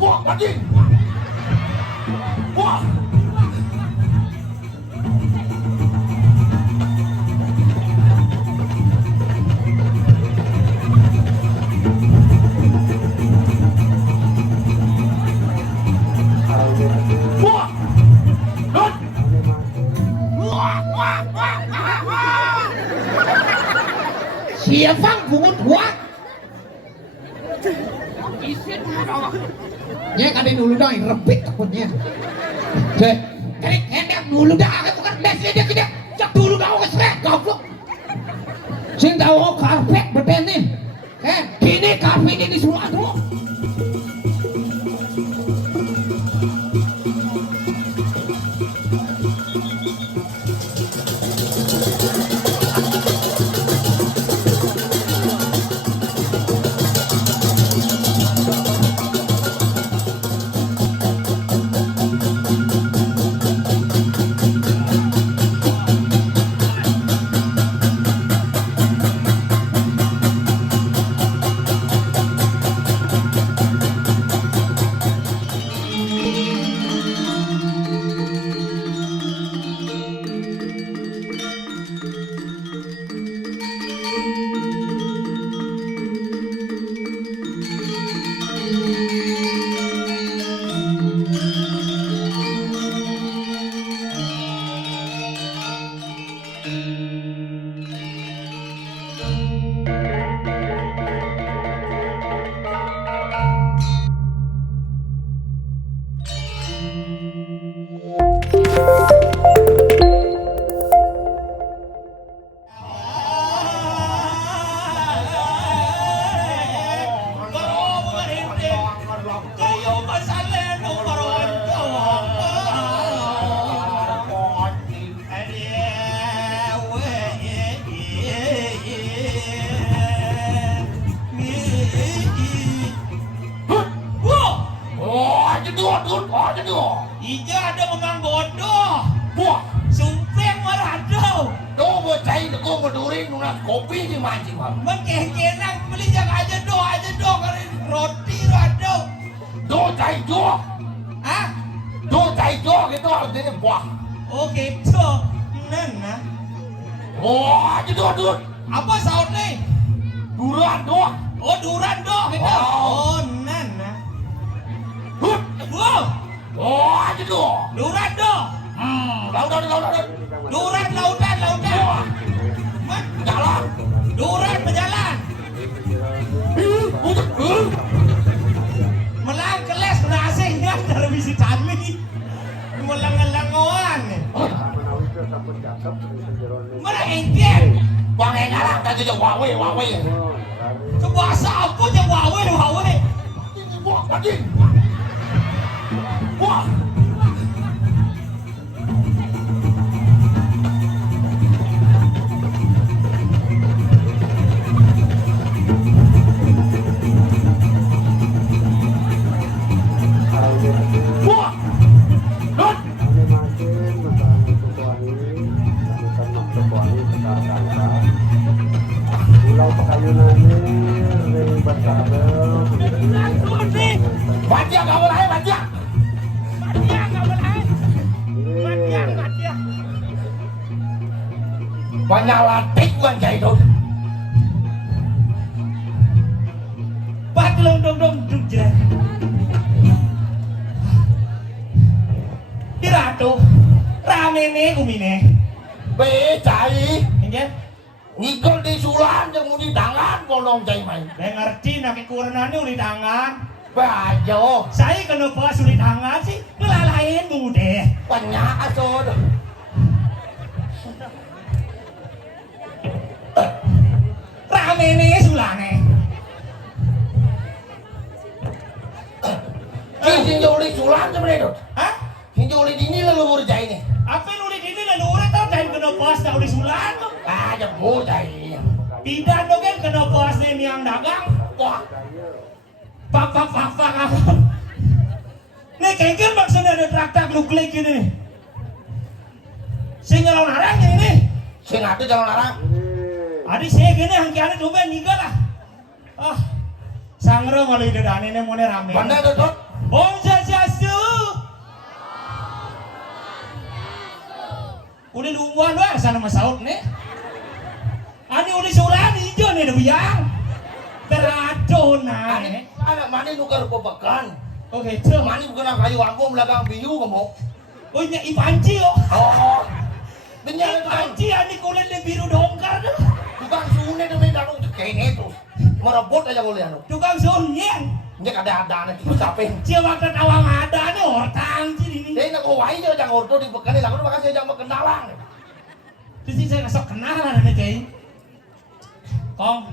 Wah, anjing. Wah. Wah. Dot. Wah, wah, wah, wah, wah. Siapa bungut wah? Ya kadang dulu dah rebit takutnya. Cek, kadang hendak dulu dah, bukan biasanya dia kena cek dulu dah orang seret goblok. Sing tahu karpet beten nih, kini karpet ini disuruh tuh. Ija ada memang bodoh. Wah, Sumpah merado. do bocah itu kok ngedurin nunas kopi di mancing bang. Mengkekenang beli jangan aja do kali roti rado. Do cai do, Ah, do cai do gitu artinya wah. oh gitu. Nana. Wah, itu do. Apa saut nih? Duran do. Oh duran do gitu. Oh. Oh nana. Hut. Wow, Wah, itu do. duran do. Lautan. Duran lautan. Wah, Mat, jalan. duran berjalan. Melang keles berhasil ya dari visi tani. Melang-langoan. Mana engkel? Bang engalah tadi je wawe. Kebahasa apa je wawe. Wah, anjing. Wah. Wah. Dot. Pulau Pakayunannya ribet kabel. Baca kau lahir baca. Banyak latih bukan kayak itu. Pat dong duduk je. Diratu. Rame nih kumine. Becai. Engke. Nikol di sulan yang mau di tangan bolong cai main. Saya ngerti nak kekurangnya uli tangan. Bajo. Saya kenapa uli tangan sih? Kelalain bude. Banyak asal. Rame nih sulane. Sing joli sulan sebenarnya itu. Hah? Sing joli dini lalu baru cai ini. Apa uli ini lalu orang tahu dan kenapa nak uli sulan? Ah, jemput cai. Tidak dong kan kenapa nih yang dagang? Wah. Pak. Nih kengkel maksudnya ada traktak nuklik ini. Sing nyalon arang ini. Sing atuh jalan larang. Adi saya gini hangkiannya coba niga lah. Ah, sangro malu ide dani ini mau rame. Bandar tuh. Om Swastiastu. Uli lumuan luar sana masaut nih. Ani uli suran hijau nih debiyang. Berado naik. Anak mana nukar pepekan. Oke, tuh. Mana bukan kayu aku belakang biu kamu. Oh, nya Ipanci oh. Oh. Benyal kan. Ipanci ani kulit biru dongkar tuh. Bukan sungai demi dalu kayak itu. Merebut aja boleh anu. Tukang sunyen. Nya ada itu capek. Cia waktu awang ada nih hortang sih ini. Dia nak kawai je jangan ordo di pekan ni. Lagu makan saya jangan kenalan. Terus saya nggak sok kenalan nih cai. Kong.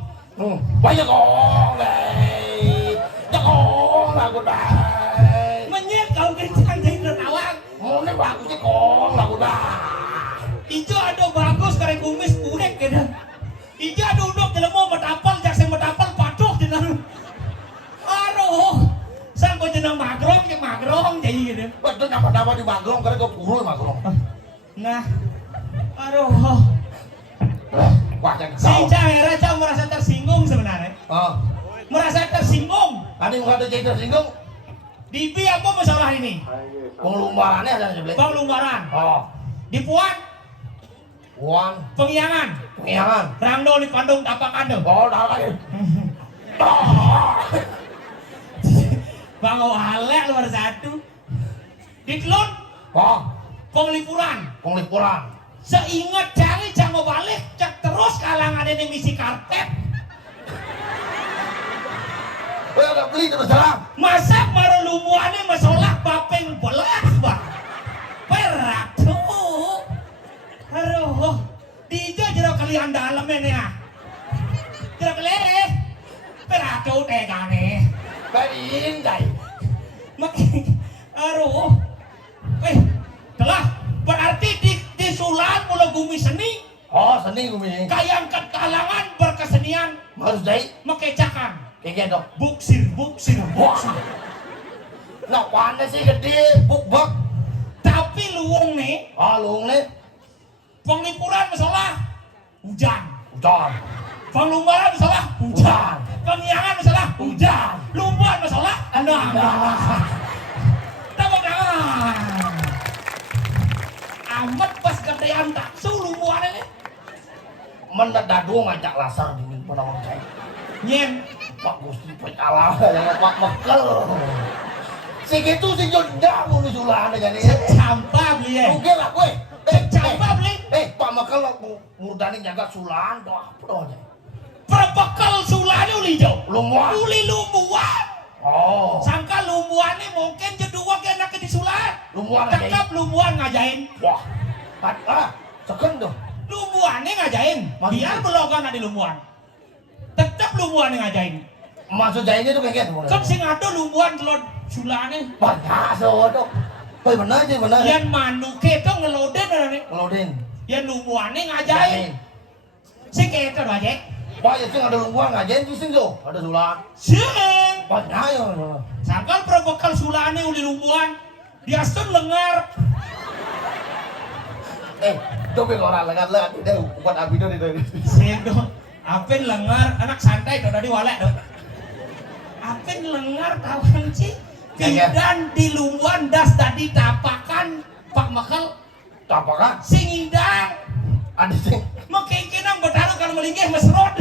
Banyak kong deh. Kong lagu dah. Menyet kau kencang jadi tertawang. Oh ni bagusnya kong lagu dah. Ijo ada bagus karena kumis kurek gitu. Ijo ada uduk jelema metapal jaksa metapal patok jenang. Aduh, sampai jenang magrong yang magrong jadi gitu. Betul dapat di magrong karena kau purul magrong. Nah, aduh, Wah jangan si kau. Cahera merasa tersinggung sebenarnya. Merasa tersinggung. Tadi muka tu jadi tersinggung. Dibi apa masalah ini? Pengelumbarannya ada sebelah. Pengelumbaran. Di Puan, Puan, Pengiangan, pengiangan. Rangdo di Pandung Tapak Ando. Dah lagi. Bang Alek luar satu. Di Telun, Penglipuran. Penglipuran. Seingat cari jangan balik, cek terus kalangan ini misi karpet. Udah beli terus terang. Masak baru lumuannya masalah bapeng belah bang. Perak tuh. Aduh, DJ jero kalian dalam ini ya. Jero kalian. Perak tuh tegane. Bayin day. Makin, aduh. Telah berarti di Sulan Pulau Bumi Seni. Seni kumi. Kayangkan kalangan berkesenian. Harus day. Makecakan. Kayak dok. Buksir. Nak panas sih gede. Buk. Tapi luwung nih, Luang ni. penglipuran masalah hujan. Hujan. Penglumbaran masalah hujan. Pengiangan masalah hujan. Lumbuan masalah endang. Tepuk tangan. Amat pas gedean tak su lumbuan ini. Mendadu ngajak lasar dingin penawang saya. Nyen. Pak Gusti Pecala yang Pak Mekel. Segitu sih jodang nu sulah ada jadi. Campah beli ya. Oke lah gue. Campah beli. Pak Mekel murdani jaga sulan tuh apa doanya. Perbekal sulanya uli jauh. Lumbuan. Uli lumbuan. Sangka lumbuan ini mungkin jedua kena ke di sulan. Lumbuan ngajain. Tekap lumbuan ngajain. Wah. Seken tuh. Lumbuan ini ngajain. Biar belogan ada lumbuan. Tetap lumbuan yang ngajain. Maksud jahitnya tuh kayak gitu. Kan sing ada lumbuan telur sulane. Banyak tuh. Bener sih bener. Yang manuke itu ngeloden nih. Ngelodin. Yang lumbuannya ngajain. Sing itu aja. Wah ya sing ada lumbuan ngajain sing tuh. Ada sulan. Sing. Banyak ya. Sangkal perbekal sulane uli lumbuan. Diasun lengar. Coba orang lengar lah. Tidak buat abi tuh itu. Sing tuh. Apin lengar anak santai tuh dari walek tuh. Apin lengar kawan sih. Dan di lumbuan das tadi tapakan Pak Mekel. Tapakan? Sing indang. Ada sing. Makikinang bertaruh kalau melinggih mesrod.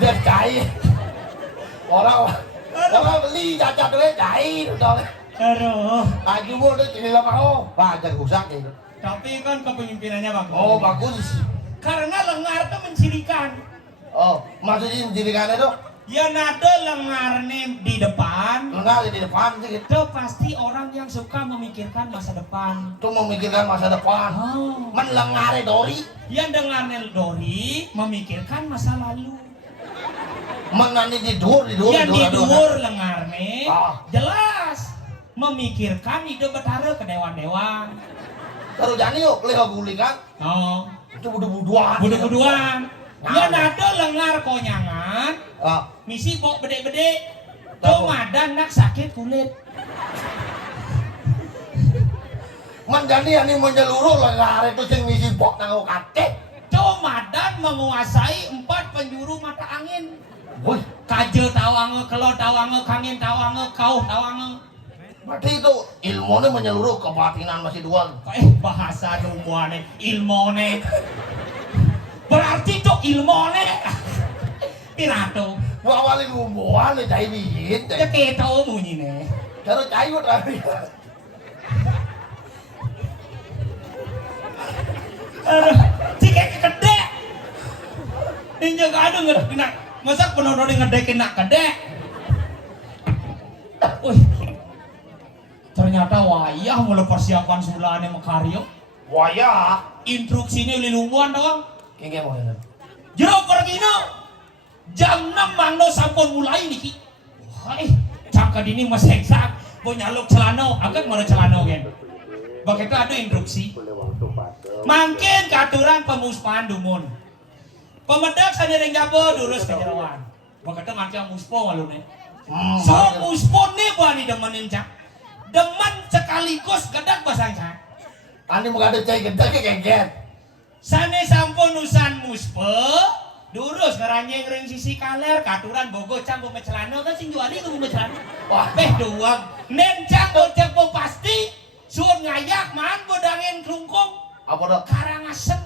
Dia cair. Orang beli cacat duit cair udah. Aduh. Lagi mau udah jadi lama Wajar rusak gitu. Tapi kan kepemimpinannya bagus. Bagus. Karena lengar itu mencirikan. Maksudnya menjadikannya tuh Ya nada lengar nih di depan. lengar di depan sih gitu. Itu pasti orang yang suka memikirkan masa depan. Tuh memikirkan masa depan. Menlengarnya Dori. Yang dengarnya Dori memikirkan masa lalu. Menani tidur. Yang tidur lengar nih jelas memikirkan ide bertaruh ke dewan-dewan. Terus jani yuk beli guling kan? Itu budu-buduan. Budu-buduan. Ya nada lengar konyangan. Misi bok bede-bede. Tomadan nak sakit kulit. Menjadi yang menyeluruh lengar itu sing misi bok nanggo kate. Tomadan menguasai 4 penjuru mata angin. Wih, Kaje tawange, kelo tawange, kangin tawange, kau tawange. berarti itu ilmunya menyeluruh kebatinan masih dua. Bahasa numbuane ilmone. Berarti itu ilmone. Pirato. Gua awalin hubungan nih cai bikin. Ya keto munyine. Cara cai buat lari. Aduh, cike gede. Ini gak ada ngedek. Masa penonton ngedekin nak gede. Wih. Ternyata wayah mulai persiapan sulane makaryo. Waya. Instruksinya lilungguan doang. Kayaknya mau ini. Jero pergino. Jam 6 mangno sampun mulai niki. Hai, cangka dini mas heksak. Mau nyaluk celana, agak mana celana gen. Begitu ada instruksi. Mangkin katuran pemuspahan dumun. Pemedak sadiring jabo durus kejerawan. Begitu macam muspo walune. So muspo nih bani demenin cak. Demen sekaligus gedak basang cak. Tadi mau ada cai gede keket. Sane sampun usan muspo. Durus ngeranyeng ring sisi kaler katuran bogo cang bome celana kan sing juali tuh bome celana. Wah, Doang. Nen cang bocek bo pasti. Suun ngayak man bodangin kelungkung. apa dok? Karangasem.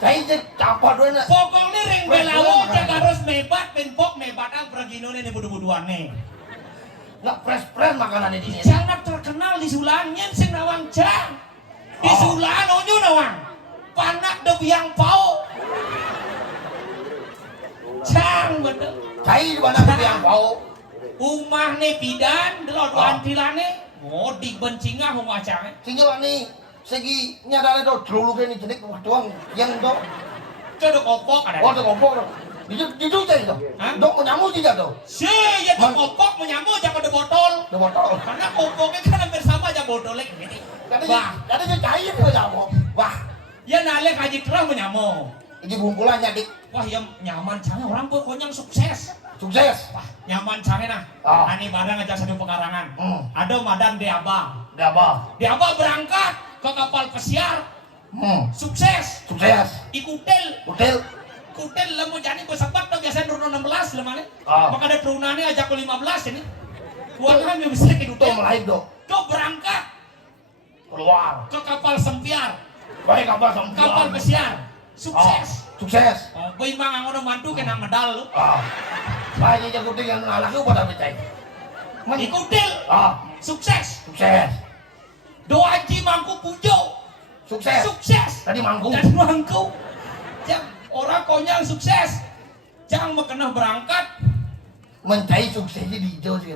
Cai cek apa dulu nak? Pokoknya ring belawo cek harus mebat benpok mebatan pergino nih budu-buduan nih. Nggak fresh makanan di sini. Sangat terkenal di Sulannya sing nawang cang. Di Sulan onyo nawang. Panak de biang pau. Cang bener. Cai di mana yang bau? Umah nih bidan delot wantilane. Ngodik bencingah umah cang. Tinggal nih segi nyadar itu dulu kan ini jenik doang yang dok. Codok opok ada. Oh dok kompor dok. Itu cai dok. Hah? Dok menyamu tidak dok. Si ya dok opok menyambut jangan ada botol. Dok botol. Karena opoknya kan hampir sama aja botolnya gini. Katanya cai itu menyamu. Wah, Ya nalek haji kerah menyamo. ini bungkulannya dik. Wah ya nyaman canggih orang pokoknya sukses. Sukses. Wah nyaman canggih nah. Oh. Ani barang aja satu pekarangan. Ada Madan Deaba. apa? Deaba berangkat ke kapal pesiar. Sukses. Sukses. Ikutel. Hotel. Kutel lemu jani bersebat tuh biasanya turun 16 lemane. Oh. Maka ada turunannya ajak ke 15 ini. Kuangan yang bisa Itu hidup. lain dok. Kau berangkat Keluar. ke kapal sempiar. Baik kapal sama Kapal pesiar. Sukses. Sukses. Boy mang ngono mantu kena medal lu. Banyak yang kuting yang anak itu pada percaya. Ikutil. Sukses. Sukses. Doa Haji Mangku Pujo. Sukses. Sukses. Tadi mangku. Dan Mangku. Jang orang konyang sukses. Jang mau kena berangkat. Mencari suksesnya di hijau sih.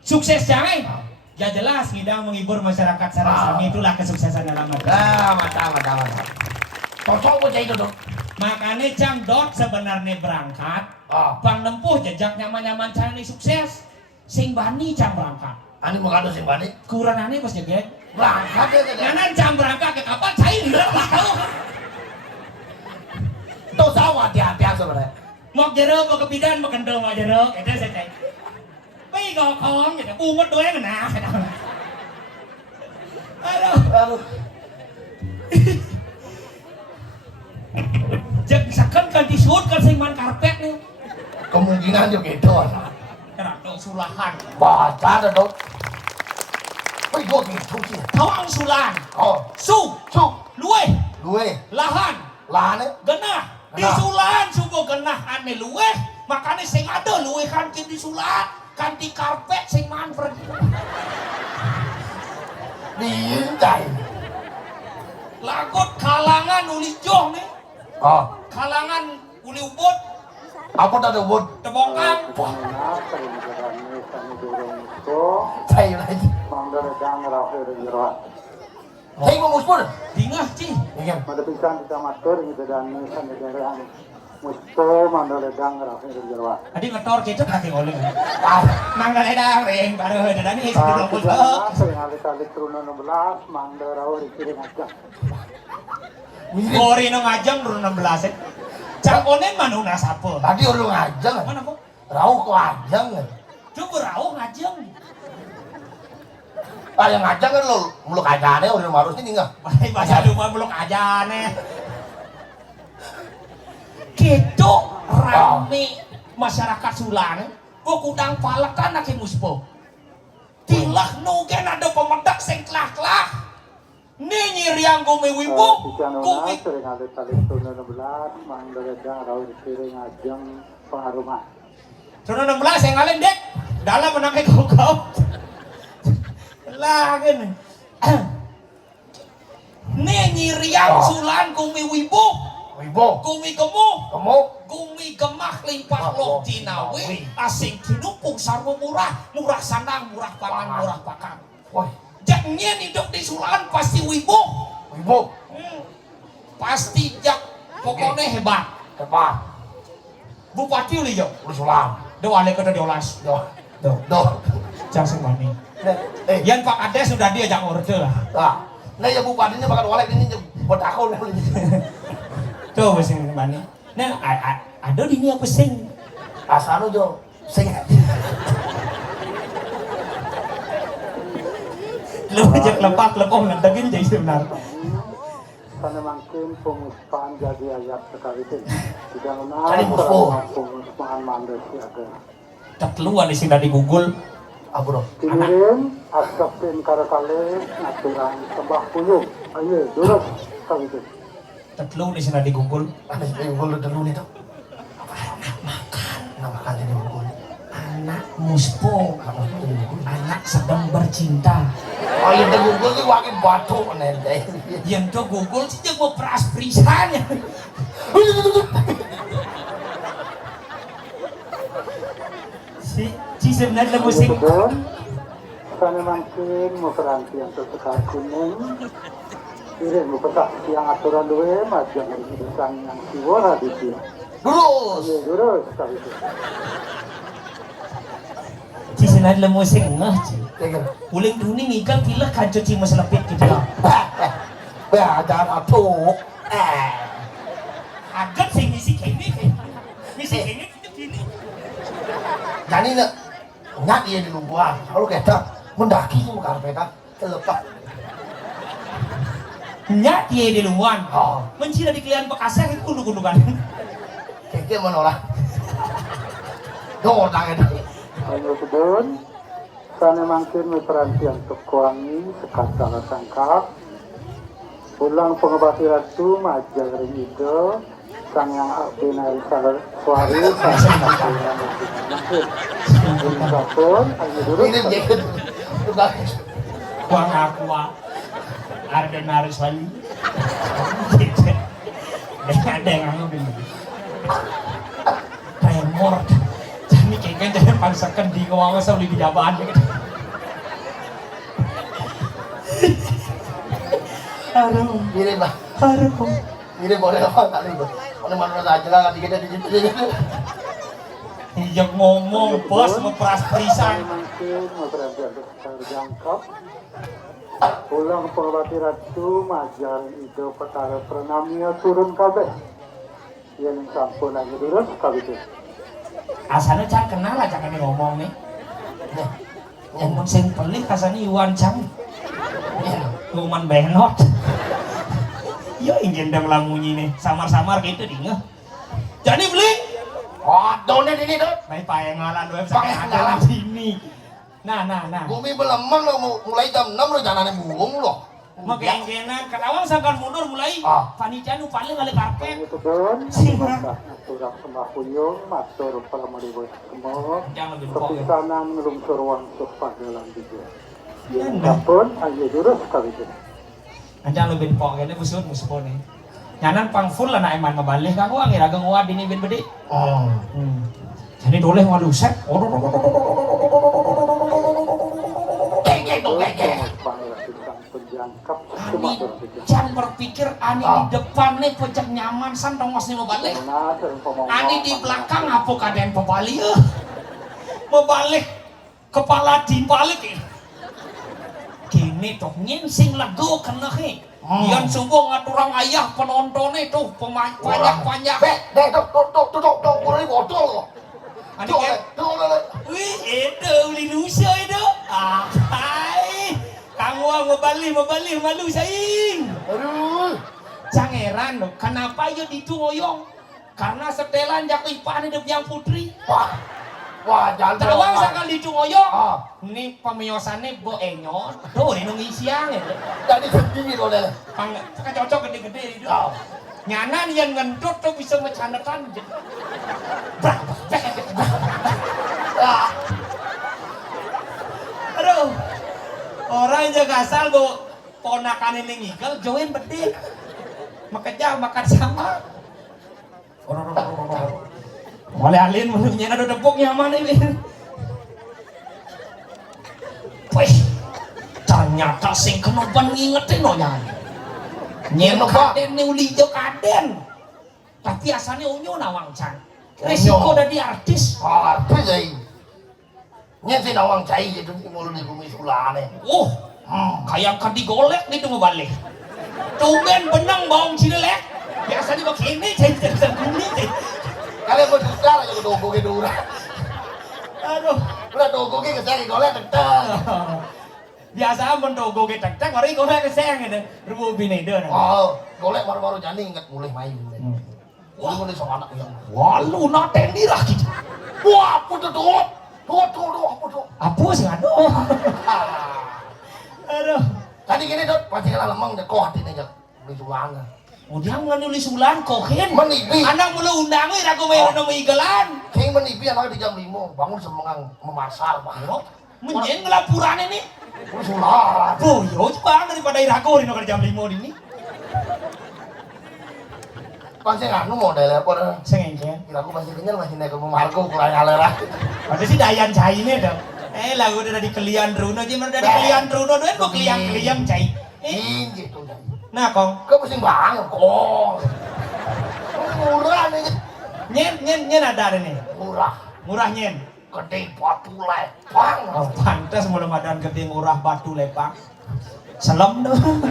Sukses jangan. Ya jelas ngidang menghibur masyarakat Sarasami itulah kesuksesan dalam arti. Mata. Cocok buat cai itu dok. Makanya Jang Dot sebenarnya berangkat. Bang nempuh jejak nyaman-nyaman cari sukses. Sing bani Jang berangkat. Ani mau kado sing bani. Kurang aneh pas jeget. Berangkat ya kan. Karena Jang berangkat ke kapal cair lah tahu. Itu sama hati-hati sebenarnya. Mau jeruk, mau kepidan, mau kendel, mau jeruk, itu saya cek. Pi gokong gitu, bungut doa yang kena. Aduh, jangan misalkan ganti sud kan seiman karpet nih. Kemungkinan juga gitu. Ratu sulahan. Baca ada dok. Wih, gua gitu sih. Tawang sulan. Su, luwe, lahan, genah. Di sulan sugo genah ane luwe, makanya sing ada luwe kan di sulan. Kanti karpet sing man pergi. Diintai. Lagot kalangan uli joh nih. Kalangan uli ubud. Apa tadi buat? Tebongkang. Kenapa ini kerana kami dorong itu? Cai lagi. Mangga redang rafi redang. Cai mau muspur? Dingah ci. Iya. Ada pisang kita matur gitu dan kami dorong. Musto mangga redang rafi redang. Adi ngetor kecap kaki oleh. Mangga ledang ring baru dan ini Ah, sedulur kita pulau. sering kali turun 16 mangga rawa dikirim aja. Gori no ngajang dulu 16 ya. Cangkonen manuna sapo. Tadi udah ngajang. Mana kok? Rauh ke ngajang. Coba rauh ngajang. Yang ngajang kan lo muluk aja udah harus ini enggak? Bahasa rumah belum aja nih. Gitu rame masyarakat Sulan. Gua kudang palekan aki muspo. Tilah nugen ada pemedak sing kelak-kelak. Nih nyiriang gumi wibu, gumi. sering ada tali tuna 16 mandor dang rawir sering ajeng pengaruman. Tuna 16 yang ngalen dek. Dalam menangkai kau. Lah gini. Nih nyiriang Sulan gumi wibu, Wibo, gumi gemuk. kamu Gumi gemah limpah loh Cinawi asing kinupung sarwa murah sandang, murah pangan, murah pakan. wah, Jaknya hidup di Sulan pasti wibu. Wibo, Pasti jak pokoknya hebat. tepat, Bupati uli jo. usulan, Do wale kada diolas. doh, doh, Jang sing mani. Yan, Yan Pak Kades sudah dia jak orde lah. nah, nah ya bupatinya makan walek ini buat aku nih. Tuh sing mani. Nah, ada di ini apa sing? Asal jo, sing. Lu jak lepak lepong ngentengin jadi sebenar. Karena makin pengusahaan jadi ayat sekali itu. Tidak Jadi benar muspo. pengusahaan mandor siaga. Tetluan di sini di Google. Aku dong. Kirim asapin karakale aturan sembah puyuh. Ayo durus kali itu. Tetlu di sini di Google. Ada yang gue dulu nih tuh. Nama makan jadi gue. Anak muspo, anak sedang bercinta. Oh iya, gue tuh wakil batu nende. Yang tuh Google sih dia mau peras perisannya. Si sebenarnya musik. Kemudian sana makin mau peranti yang tersekar kuning. Kirim bepetak yang aturan dua majang dari sang yang siwara di sini. Lurus. Ayo durus kali itu. Si sebenarnya musik ngeh sih. Kayak Uling dunia ngikal kila kaco ci masalepit gitu. jangan atuk. Agak sih misi kene. Misi kene gini. Jadi nih, nyak dia di lumpuan. Kalau kita mendaki sama karpeta, terlepas. Nyak dia di luan. Oh, Mencira di kalian bekasnya itu kundu-kundukan. kayak menolak. Doh, tangan. Ayo kebun. Sana makin mau peranti yang terkuangi sekat salah sangkap. Pulang pengobati ratu majang dari itu. Sang yang binari salah suari sang yang pun ayo durus Ini kali. jaket. Kuang aqua. Ada naris wali. Ada yang ngambil. Kayak mort. Jadi kayak jangan paksakan di kawang sama di jabaan gitu. Aduh, Ini lah. aduh. Ini boleh apa tak nih? Mana mana saja lah kita di situ. Ijak ngomong bos memperas perisan. Makin mau peranti yang terjangkap. Pulang pengobati ratu majar itu petara pernamnya turun kabeh. Yang sampun lagi durus kabeh. Asalnya jangan kenal lah jangan ngomong nih. Ngomong sing pelik kasane Iwan Cang. Luman benot. Ya ingin dang lamunyi nih samar-samar gitu dingeh. Jadi beli. Oh, donnya ini tuh. Mai paengalan website ada di sini. Nah. Bumi belemang lo mulai jam 6 lo jangan buung lo. Magenggenan kalawang sangkan mundur mulai. Panitia nu paling kali karpet. Itu pun sudah sembah puyung matur pramaribo semua. Jangan lebih pokok. Kepisanan ngelungsur wangsuk padalan juga. Iya, Dapun ayo durus kabeh. Anjang lebih pokok ini busut muspone. Nyanan pang full lah na eman mabalih kaku ang iragang uad ini ben bede. Oh. Jadi doleh waluset. Penjangkap Ani can berpikir ani di depan nih pojok nyaman san tongos nih mebalik. Ani di belakang apa kaden pebalik mebalik kepala dibalik gini tuh nyinsing lagu kena he yang subuh ngaturang ayah penontonnya tuh panjang Deh, tuh, kurang botol lo. ani kayak wih itu uli lusa itu hai kamu ngebali malu saing Aduh. Cangeran loh, kenapa yo dituoyong? Karena setelan jak lipane dep yang putri. Wah, jangan Tawang sakal di Cungoyo. Ah. Ini pemiyosane bo enyon. Tuh ini nungi siang ya. Jadi sedih loh deh. Kan cocok gede-gede itu. Oh. Nyanan yang ngentut tuh bisa mecandekan. Aduh. Orang jaga asal bo ponakan ini ngigel join bedik. Makan makan sama. Mulai alin menurutnya ada depoknya mana ini. Wih, ternyata sing kenoban ngingetin no nyan. Nyen kaden nih uli jo kaden. Tapi asalnya unyu nawang can. Resiko dari artis. Artis ya. Nyeti nawang cai gitu mulu di bumi sulane. Oh, kayak kan digolek nih tunggu balik. Tumben benang bawang cilek. Biasanya begini cai kuning. Kalian mau susah aja dogo gitu udah. Aduh, Udah dogo gitu saya golek tentang. biasa mendogo ke tek mari golek keseng gitu. Rubu bini deh. Oh, golek baru-baru jadi ingat mulai main. Mulai sama anak yang. Wah, lu naten dirah gitu. Wah, putu tuh. Tuh. Apa sih aduh? Aduh. Tadi gini dot, pasti kala lemang deh kok hati nih di sulana. Udah nggak nulis ulang kohin. Menipi. Anak mulu undangin aku main nama igelan. Sing menipi anak di jam 5 bangun semengang memasar pak. Menyen ngelapuran ini. Sulana. Tuh, yo bang daripada irago di jam 5 ini. Pasti nganu model apa? Sengengke. Kira aku masih kenyal masih naik ke Marco kurang alerah. Pasti si Dayan cai ini dong. Lagu dari kelian Runo aja dari kelian Runo doang kok kelian cai. Ini gitu. Nah kong. Kau pusing banget kok. Murah nih. Nyen ada nih. Murah nyen. Gede batu lepang. Oh pantas mulai madan gede murah batu lepang. Selem dong.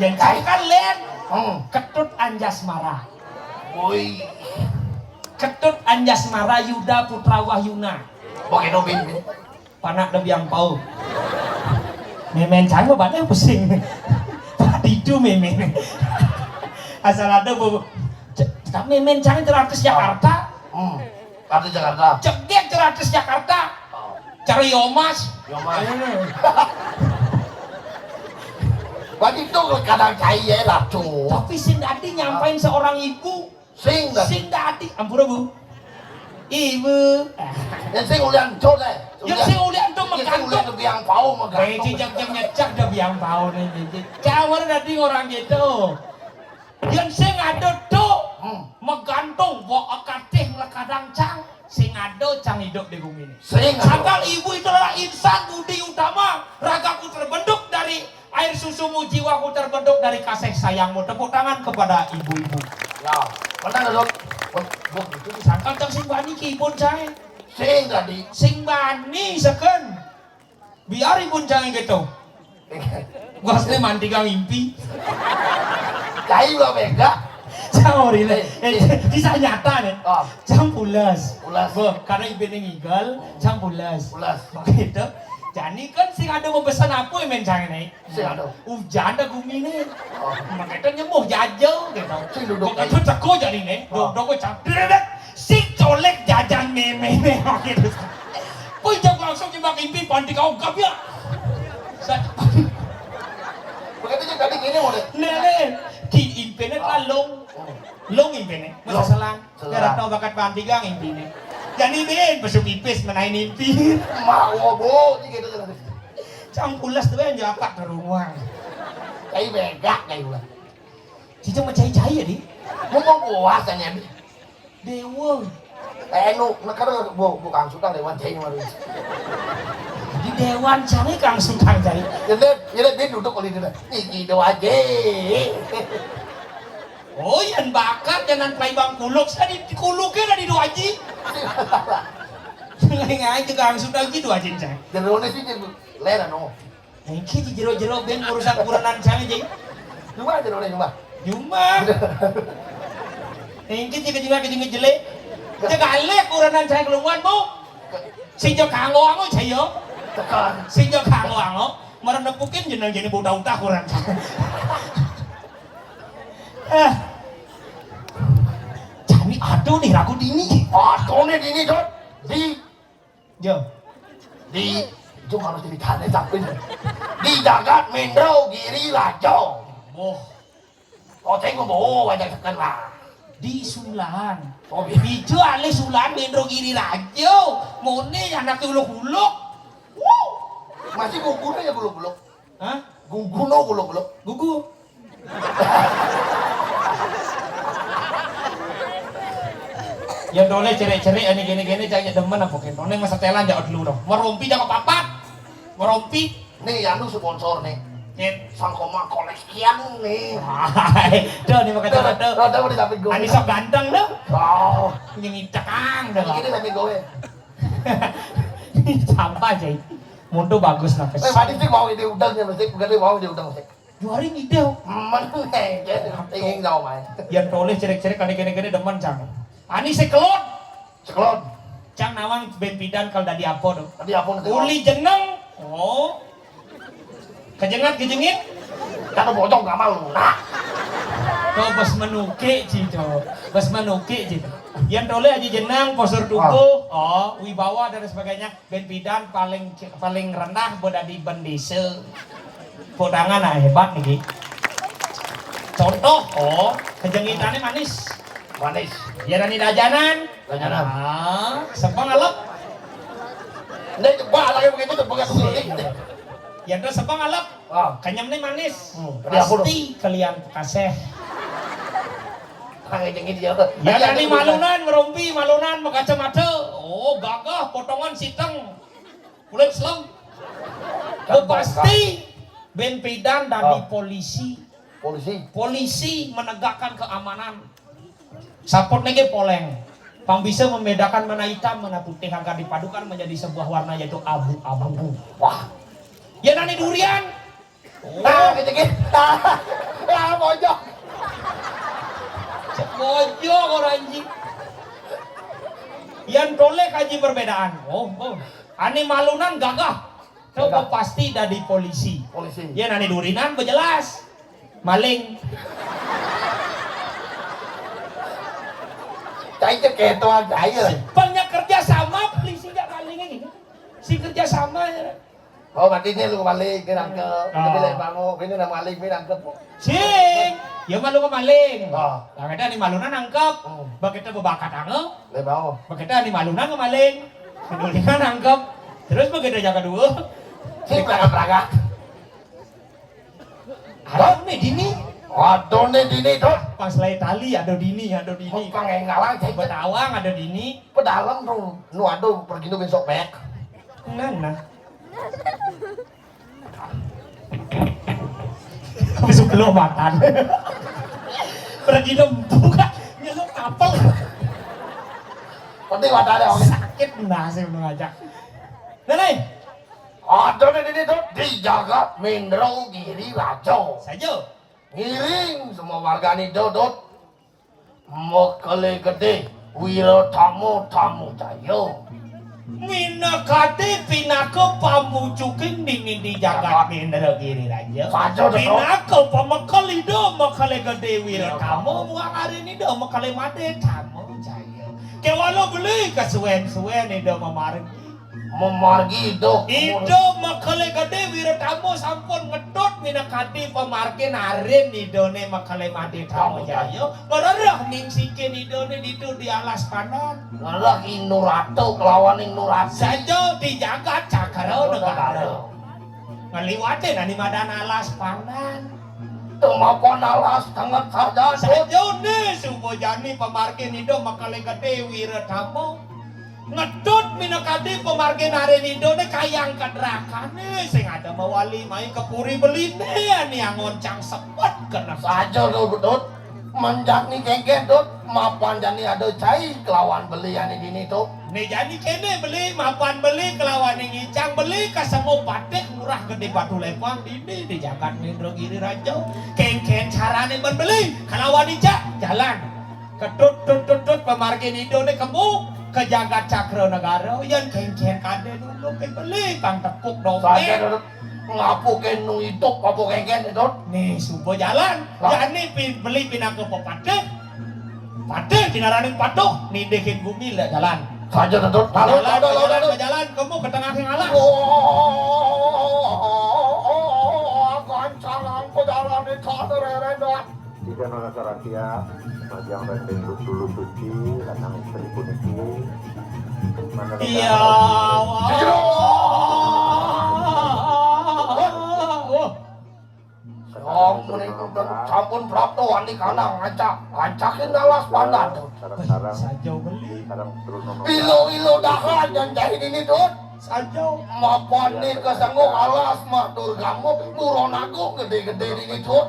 Yang cai kan len. Ketut Anjasmara. Woi. Ketut Anjasmara Yuda Putra Wahyuna. Pakai dobin. Panak debiang pau. Memen cang apa banyak pusing. Itu memen. Asal ada bu. Tapi memen cang teratus Jakarta. Artis Jakarta. Cegek teratus Jakarta. Cari Yomas. Bagi itu kadang cahaya lah tuh. Tapi Sindadi nyampain seorang ibu. Sindadi. Ampura bu. Ibu. Yang sing ulian cot deh. Yang sing ulian tuh Yang menggantung. biang pau menggantung. Jejak nyecak dah biang pau nih. Cawar tadi orang gitu. Yang sing ada tuh menggantung bawa akatih lekadang cang. Sing ada cang hidup di bumi ini. Sakal ibu itu adalah insan budi utama. Ragaku terbentuk dari air susumu, jiwaku terbentuk dari kasih sayangmu. Tepuk tangan kepada ibu-ibu. Ya, mana dok? Sakal cang sing bani kibun cang. Sing tadi. Sing bani seken. Biar ibu cang gitu. Gua asli mandi kang mimpi. Cai lah bega. Cang ori le. Kisah nyata nih. Cang pulas. Pulas. Karena ibu ninggal, cang pulas. Pulas. Begitu. Jadi kan sing ada mau pesan apa yang mencang ini? Sing ada. Hujan dah bumi ini. Makanya nyemuh jajal gitu. Sing duduk Itu teko jadi nih. Duduk kok cang. Sing colek jajan meme nih. Gitu. Kau jangan langsung jembak impi panti kau gap ya. Begitu juga tadi gini mau deh. Nene, ki impinya kalung. Long impine, masa selang. Biar tahu bakat panti gang impine. Jadi ben besok ipis menaik impi. Mau bu, gitu gitu. Cang pulas tuh yang japak ke rumah. Cai bega kayak gue. Cica mencai-cai ya di. Mau puas tanya bi. Dewa. Nu, nekar bukan suka dewan cai mari. Di dewan cari kang sutang cari. Jadi dia duduk oleh dia. Nih gitu aja. Oh yang bakat jangan play bang kuluk. Saya di kuluknya dari dua aji. Nggak itu kang sutang gitu aja cai. Jerone sih lera no. Yang kita jero-jero ben urusan kuranan cai aja. Cuma jerone cuma. Yang kita juga jelek. Jaga alek kuranan cai keluar mau. Sejak kanggo ango cai yo. Sejak kanggo ango. Marah nepukin jenang jadi budak-budak kurang. aduh nih ragu dini. Aduh nih dini dot. Jo. Di itu harus ditanya tapi di jagat Mendro Giri Rajo. Oh, Oh tengok boh banyak tekan lah. di Sulan. Oh Bijo ale Sulan Mendro Giri Rajo. Mone anak uluk-uluk. masih guguno ya guluk-guluk. Hah? Guguno guluk-guluk. Gugu. Ya dole cere-cere ani gini-gini jangan demen apa gitu. Neng masa telan jangan dulu dong. Merompi jangan papat. Merompi. Nih anu sponsor nih. Nyet. Sangkoma koleksian nih. Hai, tuh nih pakai coba tuh. Tuh di samping gue. Ani sok ganteng tuh. Oh, Yang cekang tuh. ini samping gue. Sampah aja. Mundo bagus nafas. Madi sih mau ini udang ya mesti, bukan mau ini udang mesti. Juari ngide. Meneng, ingin jauh main. Yang toleh cerek-cerek kali gini-gini demen cang. Ani sekelot. Sekolot. Cang nawang bepidan kalau dari apa tuh. Tadi apa nih? Uli jeneng. Oh. Kejengit. Kan bocong gak malu. Nah, Kau bas menuke cito. Bas menuke cito. Yang toleh aja jeneng postur tubuh. Oh, wibawa dan sebagainya. Bepidan paling rendah boda di bendese. Podangan hebat nih. Ki. Contoh, oh, kejengitannya manis. manis. Ya nani dajanan. Dajanan. Sepang alep. Ini coba lagi begitu tuh bukan sulit. Ya terus sepang alep. Ah, Kenyam nih manis. tadi apa tuh? Pasti kalian kasih. Kang jengit dia. Ya nani malunan, ngerumpi, malunan, makacamata. Oh gagah, potongan siteng. Kulit selam. Oh pasti. Ben Pidan dari polisi. Polisi. Menegakkan keamanan. Sapot nege poleng. Pang bisa membedakan mana hitam, mana putih agar dipadukan menjadi sebuah warna yaitu abu-abu. Wah, Ya nani durian. nah jengit. Ah, bocong. Bojok orang anjing. Yang toleh kaji perbedaan. Oh. Ani malunan gagah. Coba Gagah. pasti dari polisi. Polisi. Ya nani durinan berjelas. Maling. Cai keto aja ya. Banyak kerja sama polisi gak malingnya gitu. Si kerja sama ya. Oh, mati ini lu balik ke nangkep. Ah. Tapi lek bango, ini nama maling, ini nangkep. Sing. Ya malu ke maling. Ah. Lah kita ni malunan nangkep. Hmm. Bakita bebakat ange. Lek bango. Bakita ni malunan ke maling. Kedulingan nangkep. Terus begitu jaga dua. Sing praga. Ada nih dini. Waduh nih dini tuh. Pas lay tali ada dini. Kang ngalang cai Betawang ada dini. pedalam tuh. Nu aduh pergi nu besok bek. Nah. Tapi sebelum makan. Pergi buka nyeluk kapal. Penting wadane oke. Sakit nah saya udah ngajak. Nenai. Aduh nih dini tuh dijaga Mendro Giri Rajo. Saja. Ngiring semua warga nih dodot. Mokele gede. Wiro tamu cayo. Minakati pinako pamucukin dingin di jagat Mendro Giri Raja. Saja dong. Pinako pamakali do makale gede wira kamu muang hari ini do makale mate tamu jaya. Kewalo beli kesuwen do mamarin. Memargi dok. Ido makale gede wira tamu sampun ngedot minakati pamarke narin idone makale mate tamu jaya. Bararah ning sike idone ditu di alas panon. Ngelah Nurato kelawan ing Nurasi. Saja dijaga cakara negara. Ngeliwatin ani madan alas panan. Temapon alas tangan saja. Saja nih subojani pamarkin ido makale gede wira tamu. Ngedut minakadi pamarkin hari ido nih kayang kadrakan nih. Sing ada mawali main kepuri beli nih ani ngoncang sepet kena Saja dodot. Menjani kengke dot. Mapan jani ada cai kelawan beli ani dini tuh. nih jadi kene beli mapan beli kelawan ngicang beli kasemu patek murah gede batu lepang ini di jagat Mendro Giri Raja kengken carane ben beli kelawan icak jalan ketut pemargin itu nih kamu ke jagat Cakra Negara yang kengken kade dulu ke beli kang tepuk Saja dompet dodot. Ngapukin nu hidup ngapukin kengke dot. nih subuh jalan Lah. jadi beli pindah ke patek Padahal dinaranin patok, nindekin bumi lah jalan. Saja tentu. Lalu, Jalan, kamu ke tengah ngalah. Gancalan pejalan di tanah rendah. Jika nona saratia, majang rendeng dulu suci, lanang istri puniki. Iya. Sampun prapto wani kana ngacakin alas pandan. Sekarang Sajau beli. sekarang terus nona. Ilo dahan yang jahit ini tuh. Sajau. Mapani kesangguk alas mah durgamu buronaku gede-gede ini tuh.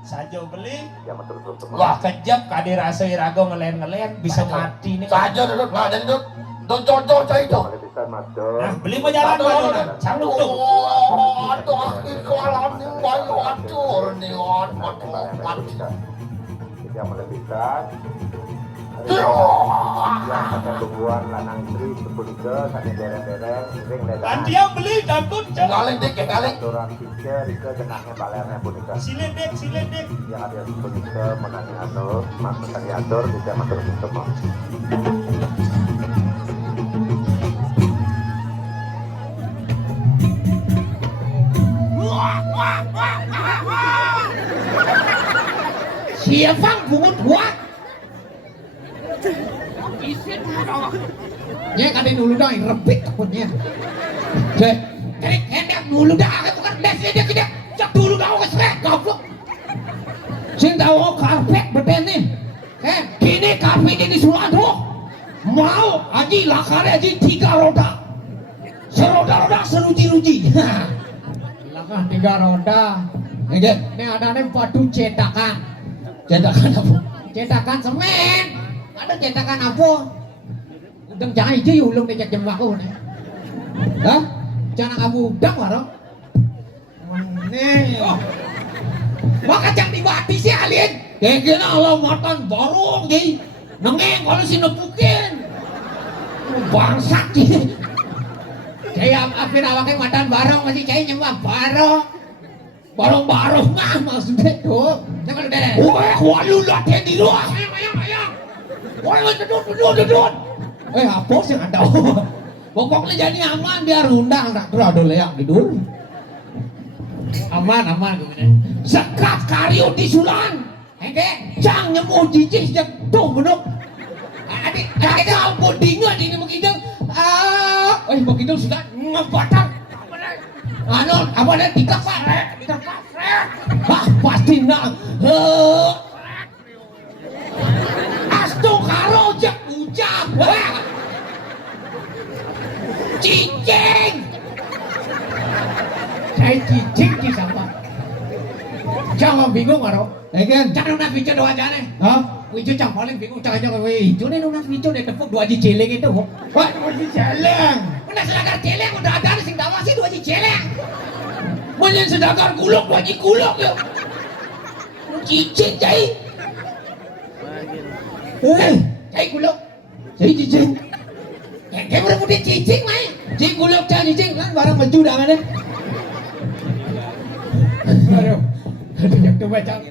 Sajau beli. Ya terus. Wah kejap kadir rasa irago ngelen bisa mati nih. Saja duduk ngaden tuh. Cocok itu. Boleh bisa masuk. Nah beli mau jalan mana? Sanggup tuh. Aduh, ikalan ni bayu acur ni on. Yang melebihkan. Yang pakai tungguan lanang istri sepunika sakit dereng-dereng sering ledak. Dia beli takut. Ngaling dikit ngaling. Orang pikir itu jenaknya balernya punika. Siledek. Yang ada sepunika menangi atur, menangi atur tidak matur semua. Siapa bungut buat? Ya kan dulu dah repit takutnya. Cek, tarik hendak dulu dah, bukan desnya dia cek dulu dah ke srek goblok. Sing tahu karpet betenin. Kini karpet ini Sulado. Mau aji lakar aji 3 roda. Seroda-roda seruji-ruji. Lakar 3 roda. Ini ada nih batu cetakan. Cetakan apa? Cetakan semen. Ada cetakan apa? Udang jangan hijau ya ulung dicek jam aku nih. Hah? Jangan kamu udang warung. Nih. Maka jangan dibati sih alien. Kayak gini Allah matan barung di. Nengeng kalau si nepukin. Bangsat sih. Saya apin awaknya matan barong masih saya nyembah barong. Barong-barong mah maksudnya tuh. Jangan udah deh. Wah, lu latihan di luar. Ayang. Wah, dudut. Apa sih nggak tahu. Pokoknya jadi aman biar undang tak terus ada leak tidur. Aman kemudian. Sekat karyo di sulan. Hengke, jangan nyemu jijik sejak tuh menuk. Adik, ada bodingan ini begitu. Begitu sudah ngebatang. Apa ada tiga pak? Pasti nak. Astu karo jak ujak. Cicing. Saya cicing di sampah. Jangan bingung karo. Jangan nak bicara doa jangan. Wicu cang paling bingung jangan wicu nih nak wicu deh tepuk 2 ji celeng itu. Wah 2 ji celeng. Mana sedekar celeng udah ada sing dawa sih 2 ji celeng. Mana sedekar gulok 2 ji gulok yuk. Cicing cai. Cai gulok. Cai cicing. Kayak berapa dia cicing mai? Cicing gulok cicing kan barang maju dah mana? Aduh yang tu macam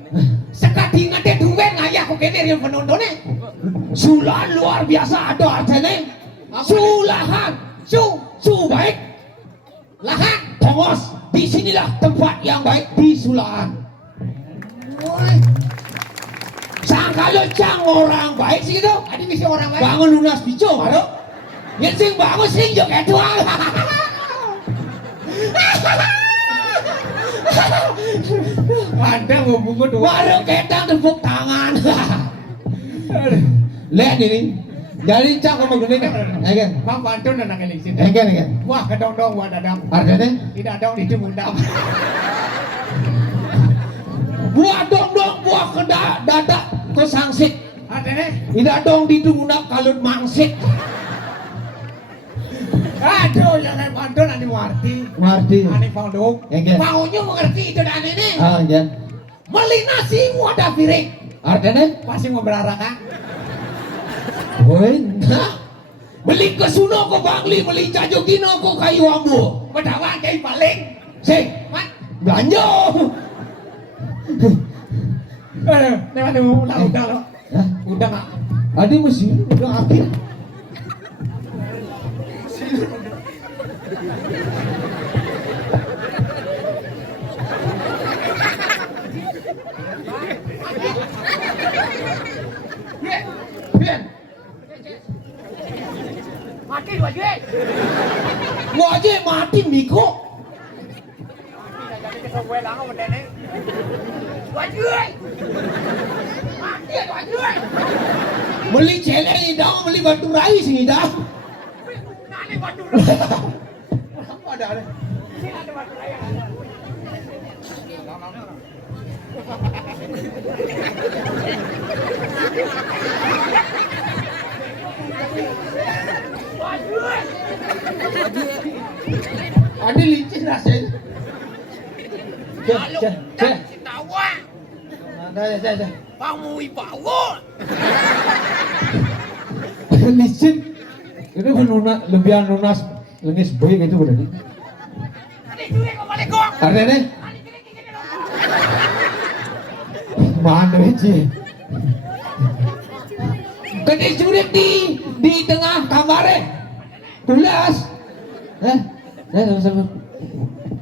sekat ingat dia duit ngayah kok kene yang penontonnya. Sulan luar biasa ada artinya. Sulahan, su baik. Lahan, tongos. Di sinilah tempat yang baik di Sulahan. Sangkalo cang orang baik sih gitu. Ada misi orang baik. Bangun lunas bico, aduh. Yang sing bangun sing juga doang. Ada mau buku dua. Baru ketang tepuk tangan. Lihat ini. Dari cak kamu gede kan? Egen. Bang Pantun dan nak elixir. Egen. Wah kedong-dong wah dadang. Artinya? Tidak dong itu mundam. Buah dong buah dada ke sangsit. Artinya? Tidak dong di mundam kalut mangsit. Aduh, jangan Pantun ani Warti. Ani Pondok. Maunya mengerti itu dan ini. Iya. Melinasi wadah piring. Artinya? Pasti mau berarakan. Woi, beli ke Suno ko Bangli, beli Cajogino ko kayu ambu. Pedawan kayak paling. Sing, mat belanja. Lewat dulu, lalu. Hah? Udah nggak? Adi mesti udah akhir. Mati dua je. Wajib mati Miko. Beli celeng ni dah, beli batu rai sini dah. Ada ada. Ada licin rasanya. Cek. Tawa. Dah. Pamui bawa. Licin. Itu kan lebihan lunas lengis boy gitu berarti. Ada duit kau balik kau. Ada deh. Mana aja. Kena sulit di tengah kamar tulas.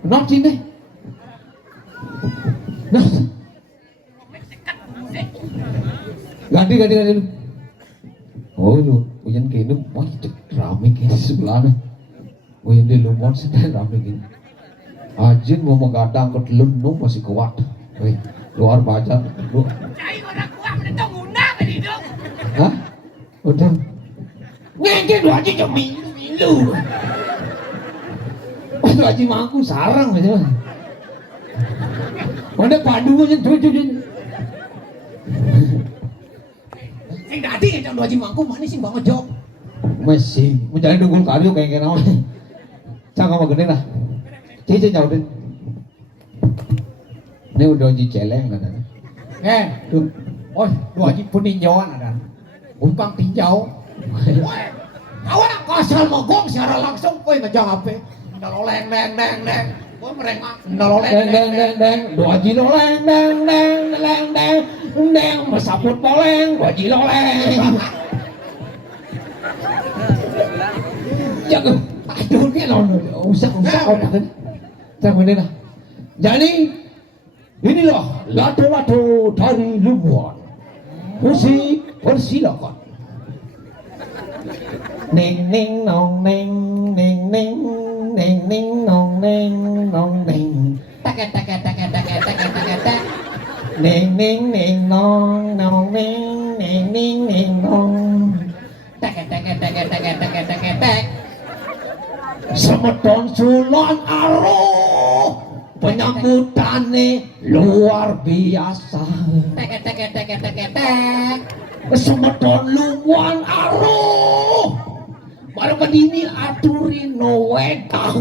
Not sini. Nah. Ganti dulu. Oh lu, hujan kayak ini, wah rame kayak di sebelah nih. Hujan di lumon sedang rame gini. Ajin mau menggadang ke telunung masih kuat. Wih, luar baca. Lu. Cai orang kuat menentang undang tadi dong. Hah? Udah. Ngengke lu aja cuma milu. Lu aja mangku sarang aja. Mana padu aja cucu. Sing tadi yang dua mangku mana sih bang Ojo? Masih, mencari dunggul kayu kayak gini awal. Cang apa gede lah. Cici jauh deh. Ini udah uji celeng kan? Tuh, oi dua pun tinjauan ada. Umpang tinjau. Awak kasar mogong secara langsung, kau ngejang apa? Nololeng. Kau merengak. Nololeng. Deng. Dua ji loleng, deng. Mesaput poleng, dua ji loleng. Jangan, aduh ni lah, usah kau nak kan? Jangan ni lah. Jadi inilah lato-lato dari luar. Musik persilakan. Ning nong neng. Tak. Ning nong nong. Tak. Semeton Sulon Aruh penyambutannya luar biasa. Tak. Semeton Luan Aruh baru kedini aturin no wedang.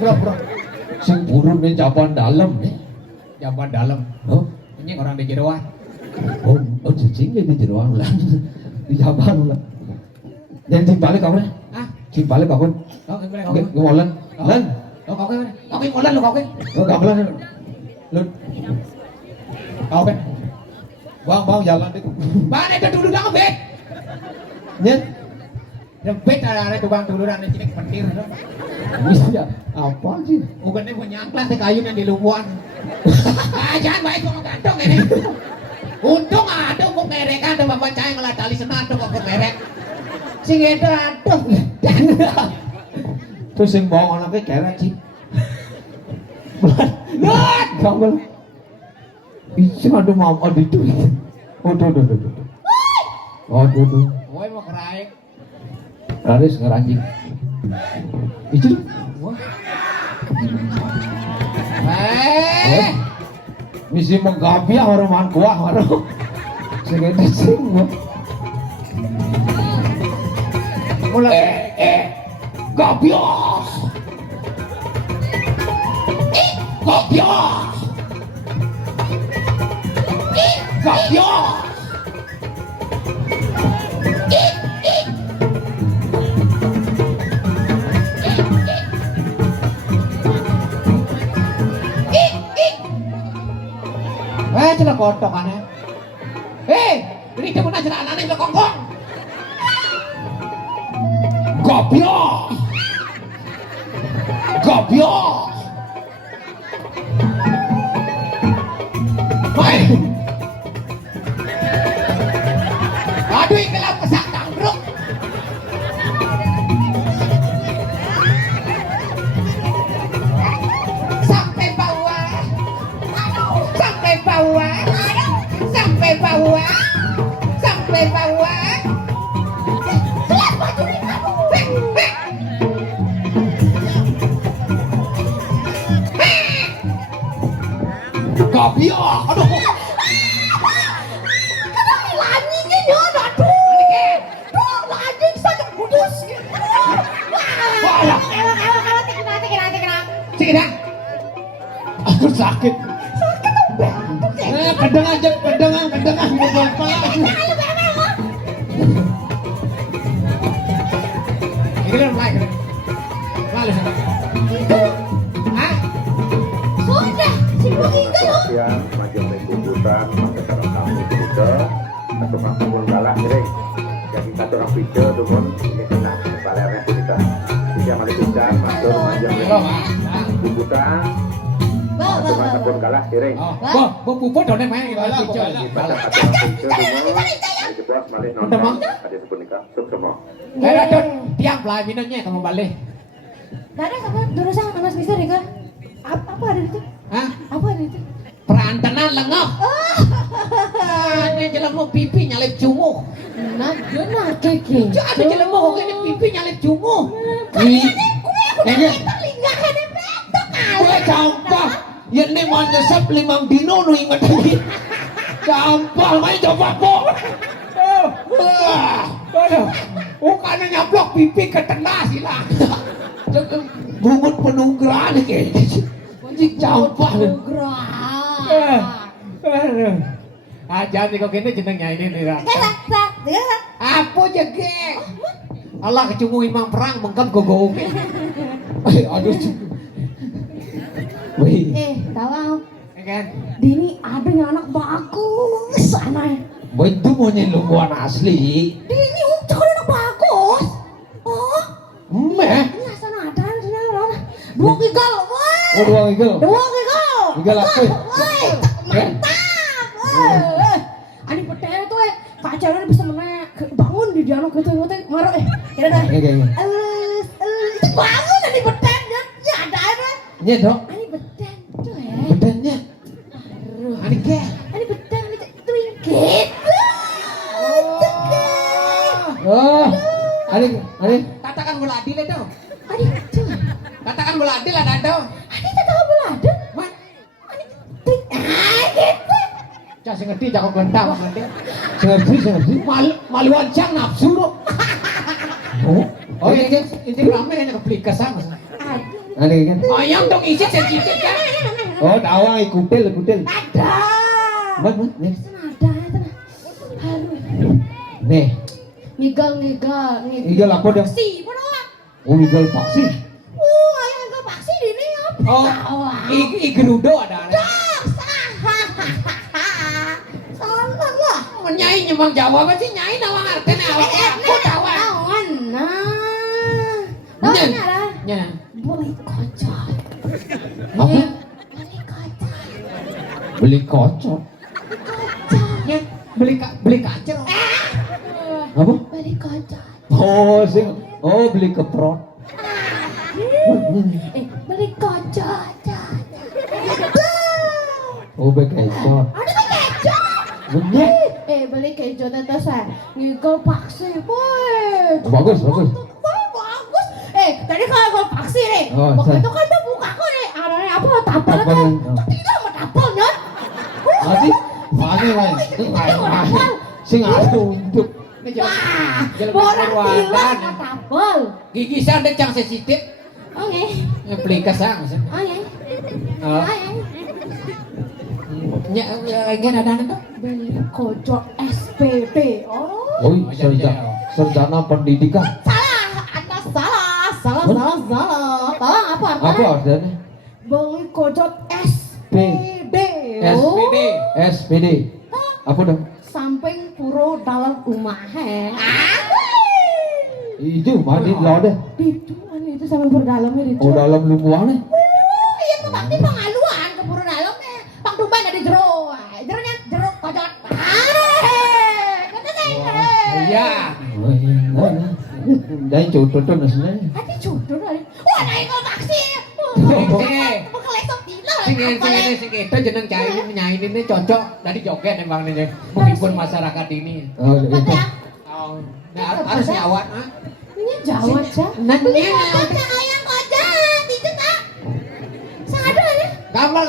Burang. Sing burung ni jaban dalam ni. Jaman dalam. Oh, Ini orang di jeroan. oh cicing di jeroan lah. Di jaban lah. Yang timbalik kau ni? Ah, Timbalik kau kan? kau Ngolan. Lan. kau ngolan lu kau ke? Kau gabelan. Lu. Kau ke? Bang jalan deh. Mana itu dulu dah bet? Nyet. Bet ada tukang tuluran di sini petir. Bisa apa sih? Bukan dia punya angklas kayu yang di lubuan. Jangan baik kau gantung ini. Untung ada kok merek ada bapak cahaya ngelah tali senat tuh kok merek. Sing itu aduh. Terus sing bawa anaknya keret sih. Lot. Kabel. Bisa ada mau ada itu. Oh tuh. Oh tuh. Woi mau kerai. Laris ngeranjing. Itu. Misi menggabia orang kuah orang. Segede sing. Mulai gabios. Gabios. Celak kotok aneh. Ini demen aja aneh celak kongkong. Goblok. Goblok. Baik. Aduh, ini lah pesak tangkruk. Sampai bawah. Sampai bawah. Sampai bawah. Sampai bawah. Lihat baju ini kamu. Goblok. Aduh. Aku sakit. Kadang aja, kadang bapak. Ini kan mulai. Hah? Sudah, si Bukit itu. Kemudian macam kumpulan maka cara kamu juga atau kamu galak sering jadi satu orang video dengan ini kena balernya kita tidak malah bisa masuk macam kumpulan atau kamu galak sering Bubut dong main gitu. kita satu orang video dengan dibuat malah nonton ada sebut nikah semua. Tiang pelai minumnya kamu balik. Ada sama dulu sama Mas Mister ya kan? Apa ada itu? Hah? Apa ada itu? Perantanan lengah. Ada jelemu pipi nyalip cumuh. Nah, gimana keke? Ada jelemu kok pipi nyalip cumuh. Kayaknya telinga ada betok Gue gampang. Ya ini mau nyesep 5 dino nu inget lagi. Gampang main coba po. Bukannya nyaplok pipi ke tengah sila. Bungut penunggrahan kayaknya. Anjing campah. Aja nih kok gini jenengnya ini nih. Apa jegek? Allah kecungu imam perang mengkap gogo. Aduh. Wih. Tahu Kan? Dini ada yang anak bagus aneh. Boy itu mau nyelung anak asli. Dini cakap anak bagus. Oh, Meh. ini sana ada dua gigal, woi. Oh, dua gigal. Dua gigal. Gigal apa? Woi, mantap. Woi. Ani petanya tuh kacarnya bisa bangun di dialog gitu ngarep kira dah. Iya. Itu bangun ani petanya. Ya ada apa? Iya, Dok. Ani beten tuh Bedannya. Ani ke? Ani beten ani twinket. Oh. Ani. Katakan bola adil itu. Ani tuh. Katakan bola adil ada dong. Ani tak tahu bola ada. Man. Ani gitu. Cak sing ngerti cak kok gentang nanti. Sing ngerti. Maluan cang nafsu lu. Oh iya, ini rame hanya kebeli kesang. Ada kan? Ayam dong isi sedikit kan? Oh, dawang kutil. Ada. Mana? Nih. Ada. Aduh. Nih. Nigal. Igal apa dong? Si, mana? Oh, igal paksi. Ayo nigal paksi di ini apa? Oh, igerudo ada. Salah lah. Nyai nyemang Jawa apa sih nyai nawang artinya awak aku tawa. Naon nah. Nya. Ada. Nya. Beli kocok. Apa? Beli kocok. Beli kocok. Kocok. Nya beli kacer. Apa? Beli kocok. Oh, beli keprot. Beli kocok. Oh, beli kecot. Ada beli kecok. Bener. Beli kecok itu saya nigal paksi, boy. Bagus. Bagus. Tadi kalau gue paksi nih, Oh, waktu saya- itu kan tuh buka aku nih, adanya apa tapel Tapel, kan? oh. Tidak sama tapelnya. Mati. Sing atuh untuk. Wah, Jalan orang Purwadan. bilang sama tapel. Gigisan deh cang sensitif. Oke, Beli kesang. oke, Oh. oke. Nya enggak ada tuh. Beli kocok SPD. Oh, Oh, sarjana pendidikan. salah, Anda salah. Salah apa Apa artinya? artinya? Beli kocok SPD. Oh. SPD. SPD. Apa dong? Samping puro dalam rumah. Itu mandi lo deh. Itu samping puro dalamnya itu. Oh dalam lingkungan nih. Iya tuh bakti pengaluan ke puro dalamnya. Pang tuban ada jero. Jeronya jero kocot. Iya. Dari contoh nasinya. Hati jodoh dari. Wah naik ke taksi. Kelesok gila. Sing itu jeneng cai ini nyanyi ini cocok dari joget emang ini menghibur masyarakat ini. Oh itu. Oh, nah, harus nyawat, ah. Ini Jawa aja. Nah, Beli ini kocok ayam kocok. Itu tak. Sadu aja. gampang.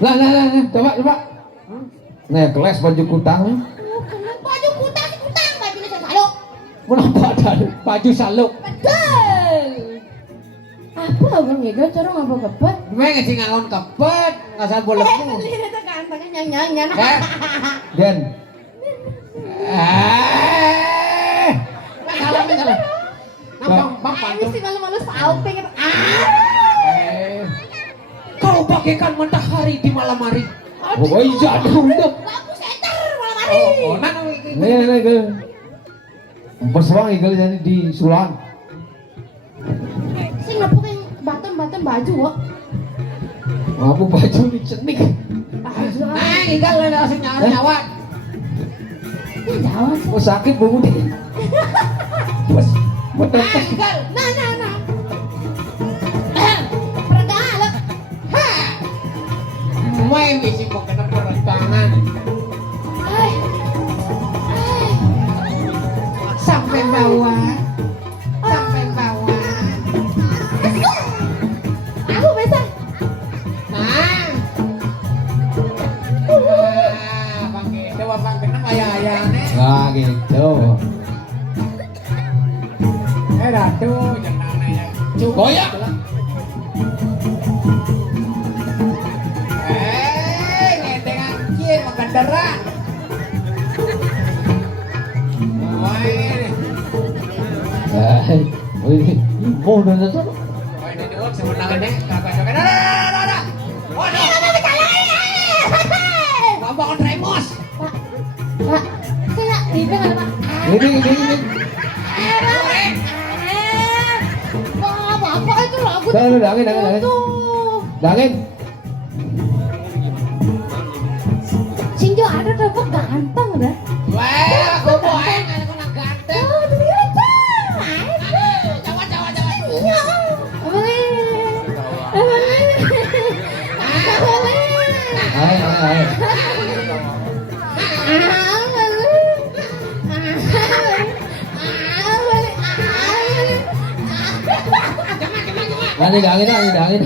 Lah, coba. Nih, kelas baju kutang. Baju kutang bajunya saya saluk. Kenapa ada baju saluk? Betul. Apa abang ngego corong apa kebet? Gue ngasih ngangon kepet, ngasal bolehmu. Ini tuh gantengnya nyanyi. Den. Salah. Bang, Ini sih malu-malu salting. Kau bagaikan matahari di malam hari. Oh iya dong. Lampu senter malam hari. Nih. Berserang kali jadi di Sulan. Sing nepuk yang baton baju kok. Aku baju di cenik. Nah, igal langsung nyawat. Ini Jawa sih. Oh sakit bungu deh. Bos. Nah, igal. Nah. Peregangan lo. Main isi kok kena peregangan. Sampai bawah. Aku bisa. Nah. Bang itu bang kena ayah-ayahnya. Nah gitu. Ratu jangan nanya. Goyak. Ngedengan cie mengendaran. Ini mau dan itu. Ini dulu sebenarnya deh, kakak-kakak. Dah. Waduh. Bapak Remos. Pak, saya ini nggak Pak. Ini. Wah, Bapak itu lagu. Dangin. Dangin. Sinjo ada dapat ganteng dah. Wah, aku boy, aku nak ganteng. Oh, dia aja. Jawa. Iya. Hai. Dangin.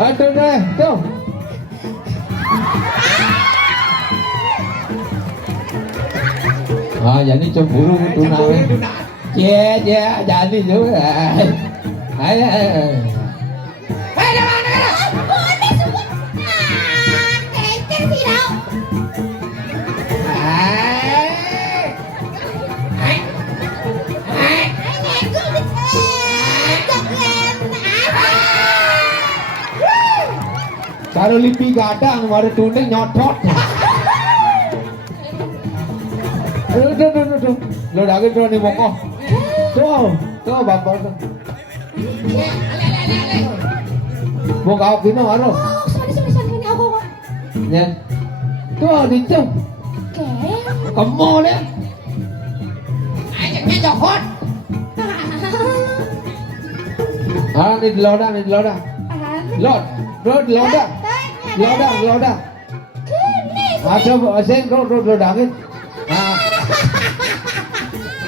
Aduh deh, tuh. Jadi cemburu itu namanya. Jadi juga. Ayo. Kalau lipi gadang, ada tuning nyotot. Aduh. Lo daging tuh nih moko. Tuh bapak tuh. Mau kau kino harus. Oh, sorry ini aku kok. Ya. Tuh dicem. Kamu deh. Ajaknya cokot. Ini diloda. Loda. Ada sen lo daging. Nah.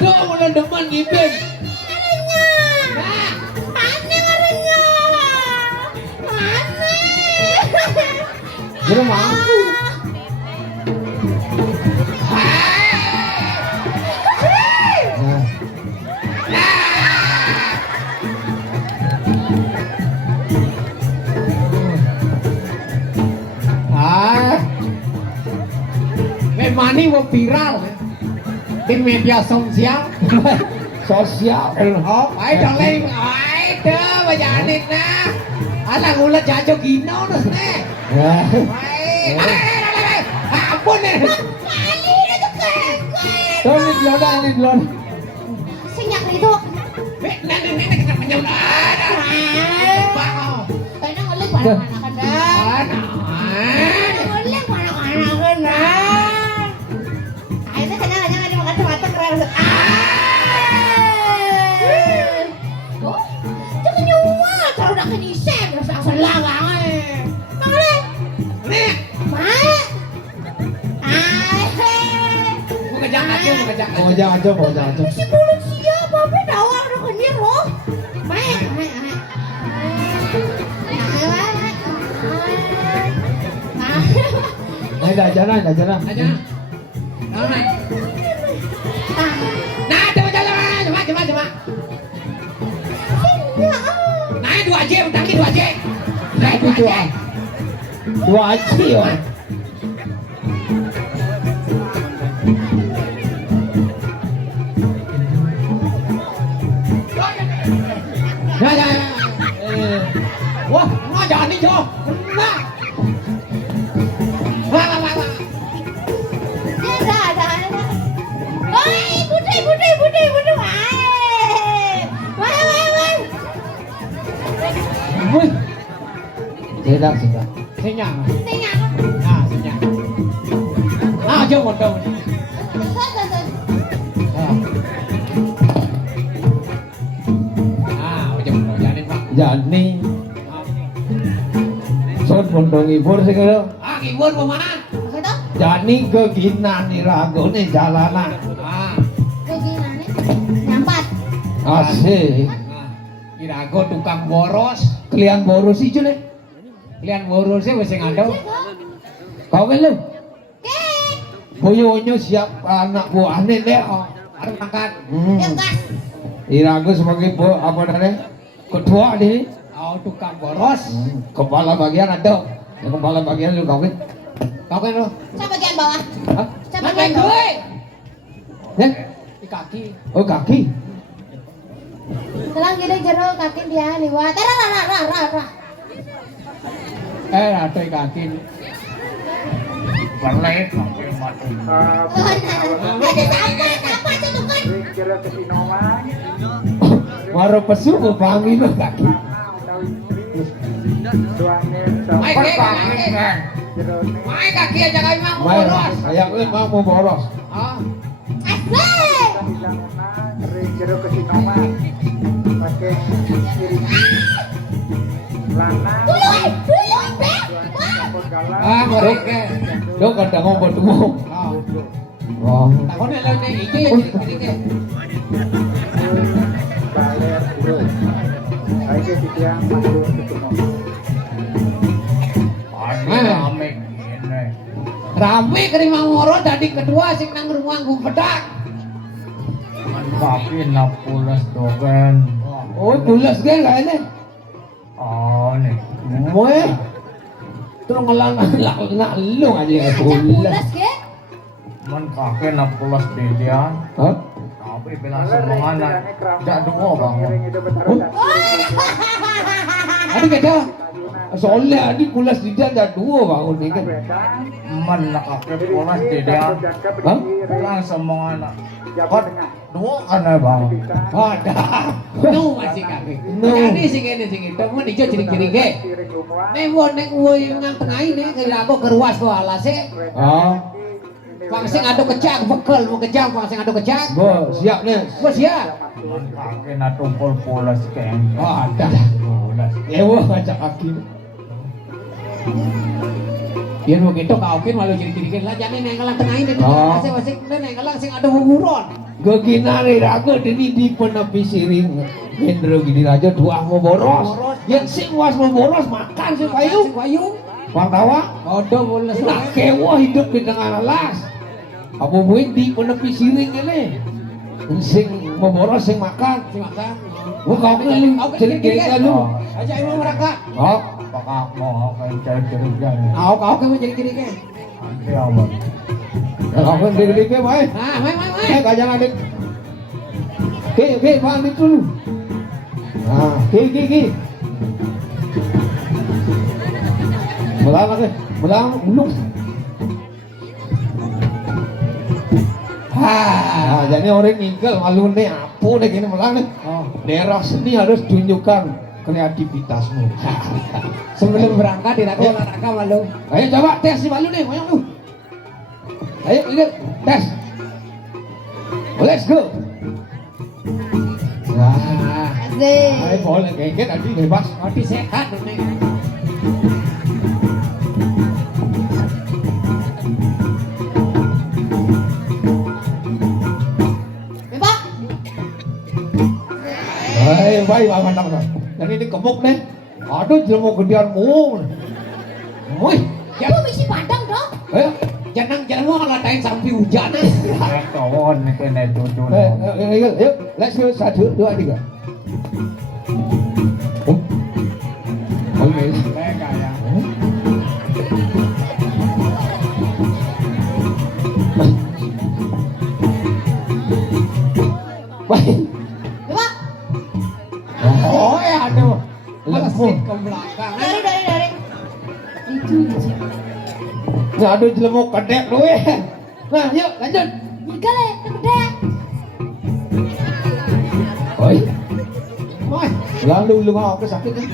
Tuh mulai demen gibin. Belum mampu. Memang ini mau viral di media sosial. Sosial. Oh, baik darling, baik. dah bajanin nah. Alah ulat jajo gino terus nih. Ya. Baik. Ampun nih. Kali itu keren. Tuh ini belon. Senyak itu. Nenek kita menjauh. Kayaknya ngelik mana-mana kan dah. Ngelik mana-mana kan dah. Akhirnya senang aja nggak dimakan tomato keren. Oh, jangan nyuma. Kalau udah kenisem, asal lawangan. Boleh. Nih, Mak. mau kejang aja. Si mulut siapa? Apa dawang udah kenir loh. Mak. Dah jalan. Aja. Nah, coba. Nah, 2 jam, tapi 2 jam. Nah, Itu dua aci ya. Ya. Wah, jangan nih, Jo. Nah. Wah. Oi, Budi. Wah. Wih. Tidak. Senyang. Senyak. Nah, senyang. Nah, Jo một đầu. Jangan Pak. Jadi son pondong ibur sih kalau Ngibur mana? Betul? jadi keginan nih ragu nih jalanan Begini nyampat. asik Kirago tukang boros. kalian boros sih nih Kalian borosnya wis ngado. kau kan lu Kek. boyonya siap anak buahnya deh Harus angkat. Yang gas. Irago sebagai apa namanya ketua deh Oh, tukang boros. kepala bagian ada yang kepala bagian lu kau kan Kau kan lo? Saya bagian bawah. Hah? Saya Main bagian bawah. gue. Ya? Di kaki. Oh kaki Telang gini jero kaki dia liwat. Rah. Atoy kaki. Berlet sampai mati. Ada apa itu kan? Kira kesinoman, Maro pesu panggil lo kaki Main kaki aja kan mau boros. Ayam mau boros Ah. Asik. Kira kesinoman, pakai kiri lana, Dulu, Beb. campur galang, Mereka. lo kadang mau berdua wah Takutnya lo nih iki jadi baler dulu. Baik tiang masuk kesinoman. Rame kerimang moro tadi kedua sing nang rumah gumpedak. Tapi na pulas dogen. oh pulas kan kayaknya Oh nih. Moe terus ngelang lu aja ya Ajak pulas pulas ke? Man kakek na pulas didian. hah Tapi bilang semangat na. Jak dungo bangun. ada kata soalnya adik pulas di dia ada dua bangun nih kan Man na kakek pulas didian. hah Bilang semangat na. Kot dungo ana bang. Ada. Nu masih kaki. Nu. Jadi sing ini sing itu mun ijo ciri-ciri ge. Nek woi nang tengah ini kira aku keruas ko alase. oh Pang sing ado kecak bekel mau kejang pang sing ado kecak. bo siap nih Bos ya. Man kakek na tumpul pulas keng. Ada. ewa ngajak kaki Biar begitu kaukin malu ciri-ciri lah jadi neng kalang tengah ini. Oh. Masing-masing neng kalang sing ado wuron. Geginari ragu ini di penepi siring gendro gini aja dua mau boros yang sing was mau boros makan si payu Wayu. wang tawa Odo boles nak kewa hidup di tengah alas apa buin di penepi siring ini sing mau boros sing makan Si makan. gua kau keliling ciri-ciri lu Aja emang mereka. oh Pakak mau kayak cari-cari. Kau kamu ciri-ciri ge. Nanti aman. kau kan diri-diri baik Nah, main. kajang adik oke bang itu lu Nah, ki. Belang lagi, belang ulung. Nah, jadi orang ngigel malu nih, apa nih gini belang nih. Daerah seni harus tunjukkan kreativitasmu. Sebelum berangkat tidak olahraga malu. Ayo coba tes si malu nih, moyang lu. Ayo lihat tes. Let's go. Nah, ayo boleh gengget nanti bebas. Roti sehat nih. Bebak. Ayo baik mantap. Dan ini gemuk nih. Aduh jelmu gedeanmu. Woi, Aku misi padang dong. ayo. Jangan ngelatain sampai hujan. Kawan kena tujuh. Ayo, let's go 1, 2, 3. Oh, oke. Mereka ya. Baik. Bebak. Oh ya aduh. Lembu. Ke belakang. Dari. Itu aja. Nah, aduh jelmu kedek lu ya. Nah, yuk lanjut. Nigel ya, gede. Oi. Oi, lalu lu mau ke sakit kan?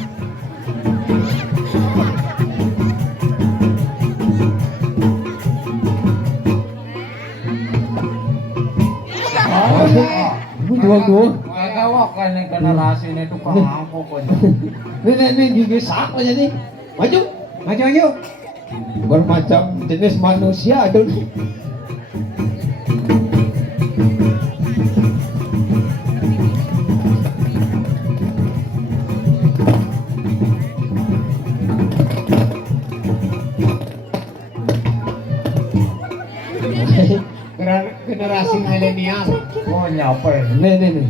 Ini dua. Mereka wakan yang generasi ini tukang ngampuk kan. Ini gigi sak aja nih. Maju. Maju. Bermacam jenis manusia aduh. Generasi milenial. Oh nyapa ya. Nih.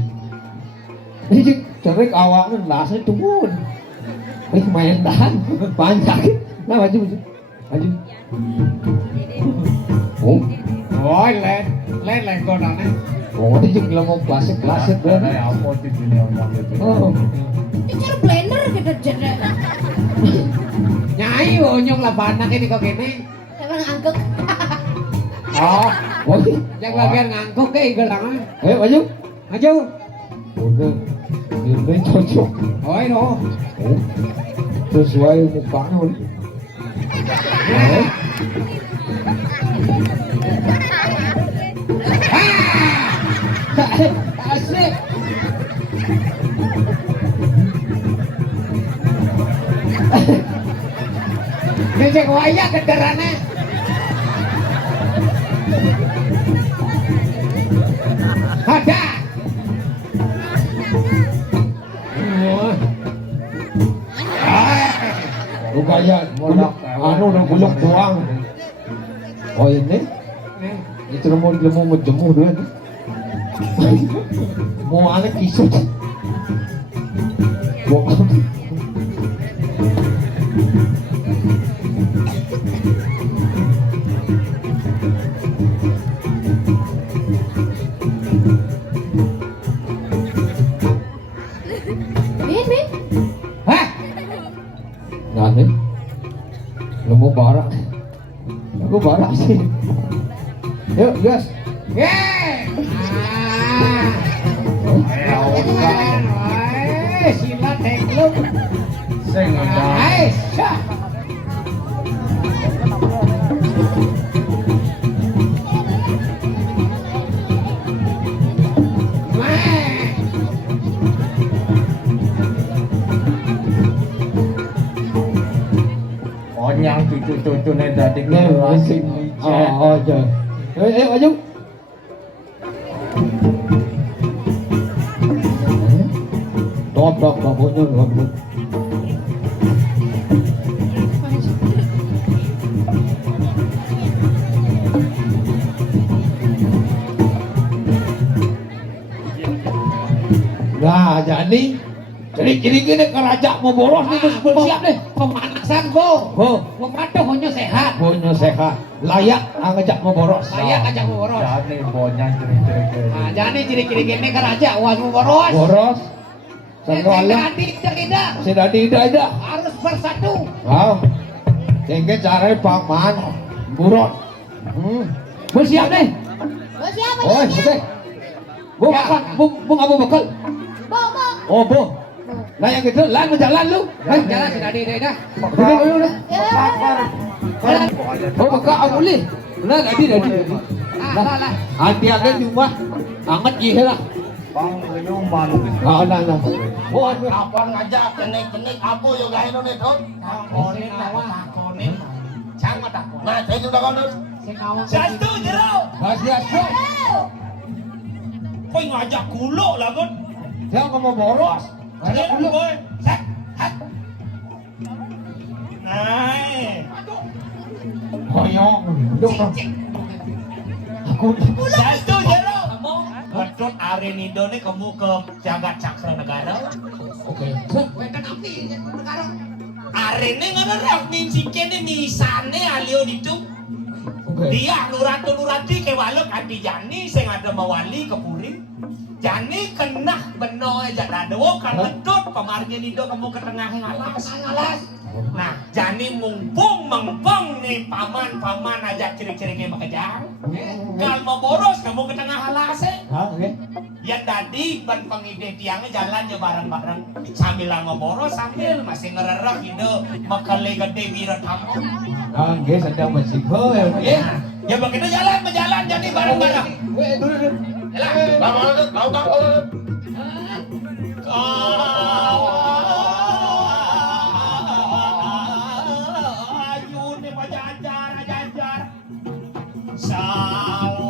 Ini cerik awaknya lasnya turun. Main tahan, panjang. Nah maju. Oh, Lain konannya. ini juga mau klasik kan? Ya apa di sini omong gitu. Oh, Ini blender gitu jadi. Nyai onyong lah anak ini kok gini. Emang angkut. Oh, oh, yang bagian ngangkuk ke gelang. ayo maju. Maju. Udah, ini cocok. Oh, ini. Oh, sesuai mukanya udah. Oh, Asik. Ngecek waya kendaraan. Ada. lu kayak guluk, udah guluk doang. Oh ini mau jemur dulu. Mau anak kisut. Bin. Hah? Nggak nih. Lu mau barak. Aku barak sih. Yuk, gas. Yeay. Ayo udah. Sila tekluk. Sing udah. Aisyah. Onyang cucu-cucune dadi Nih, generasi masih. mijek. Oh, aja. Ayo, maju. Dok, bapaknya dok. Nah, jadi ciri-ciri gini kerajaan mau boros nih, terus bersiap deh. Pemanasan go. Oh, Pematuh honyo sehat. punya sehat, layak ngajak mau boros. Saya ajak mau boros. Jadi bonyang ciri-ciri Nah, jadi ciri-ciri gini kan aja uas mau boros. Boros, Sangwala. Si Dadi ida. harus bersatu. Wow. Tinggal cara paman burot. Bu siap nih. Bos siapa Oh, ini? oke. Bu makan, bu nggak mau bekal. Bobo. Oh, bu. Nah yang gitu, lan berjalan lu. Hai, Jalan si Dadi dah. Udah. Ya. Oh, bekal amuli. Nah, Dadi. Lah. Hati aja di rumah. Anget gitu lah. Pangayuman. Oh, nah. Oh, Apa ngajak kenik apa yo gawe none Dut? Takonin awak. Takonin. Cang mata. Nah, saya sudah kau Dut. Sing awak. Sastu jero. Hati-hati. Kau ngajak kulo lah Dut. Dia nggak mau boros. Ada kulo boy. Sat. Hat. Nah. Koyong. Duk. Aku Sastu jero. Betul hari ini nih kamu ke jagat cakra negara. oke. Wetan api negara. Hari ini ngerang minciknya misane alio itu. Oke. Dia nurati ke walok adi jani sing ada mawali ke puri. Jani kena beno aja dado kan ledot pemarnya nido kamu ke tengah ngalas. Nah, jani mumpung mengpong nih paman aja ciri-cirinya makajang. Kalau mau boros kamu ke tengah halas Hah, oke. Ya tadi ban pengide tiangnya jalan ya bareng-bareng sambil mau boros sambil masih ngererek gitu makale gede wira tamu. Ah, oke, sedang bersiko ya. Oke. Ya begitu jalan jadi bareng-bareng. Dulu. Jalan. Ayo nih jajar. Satu.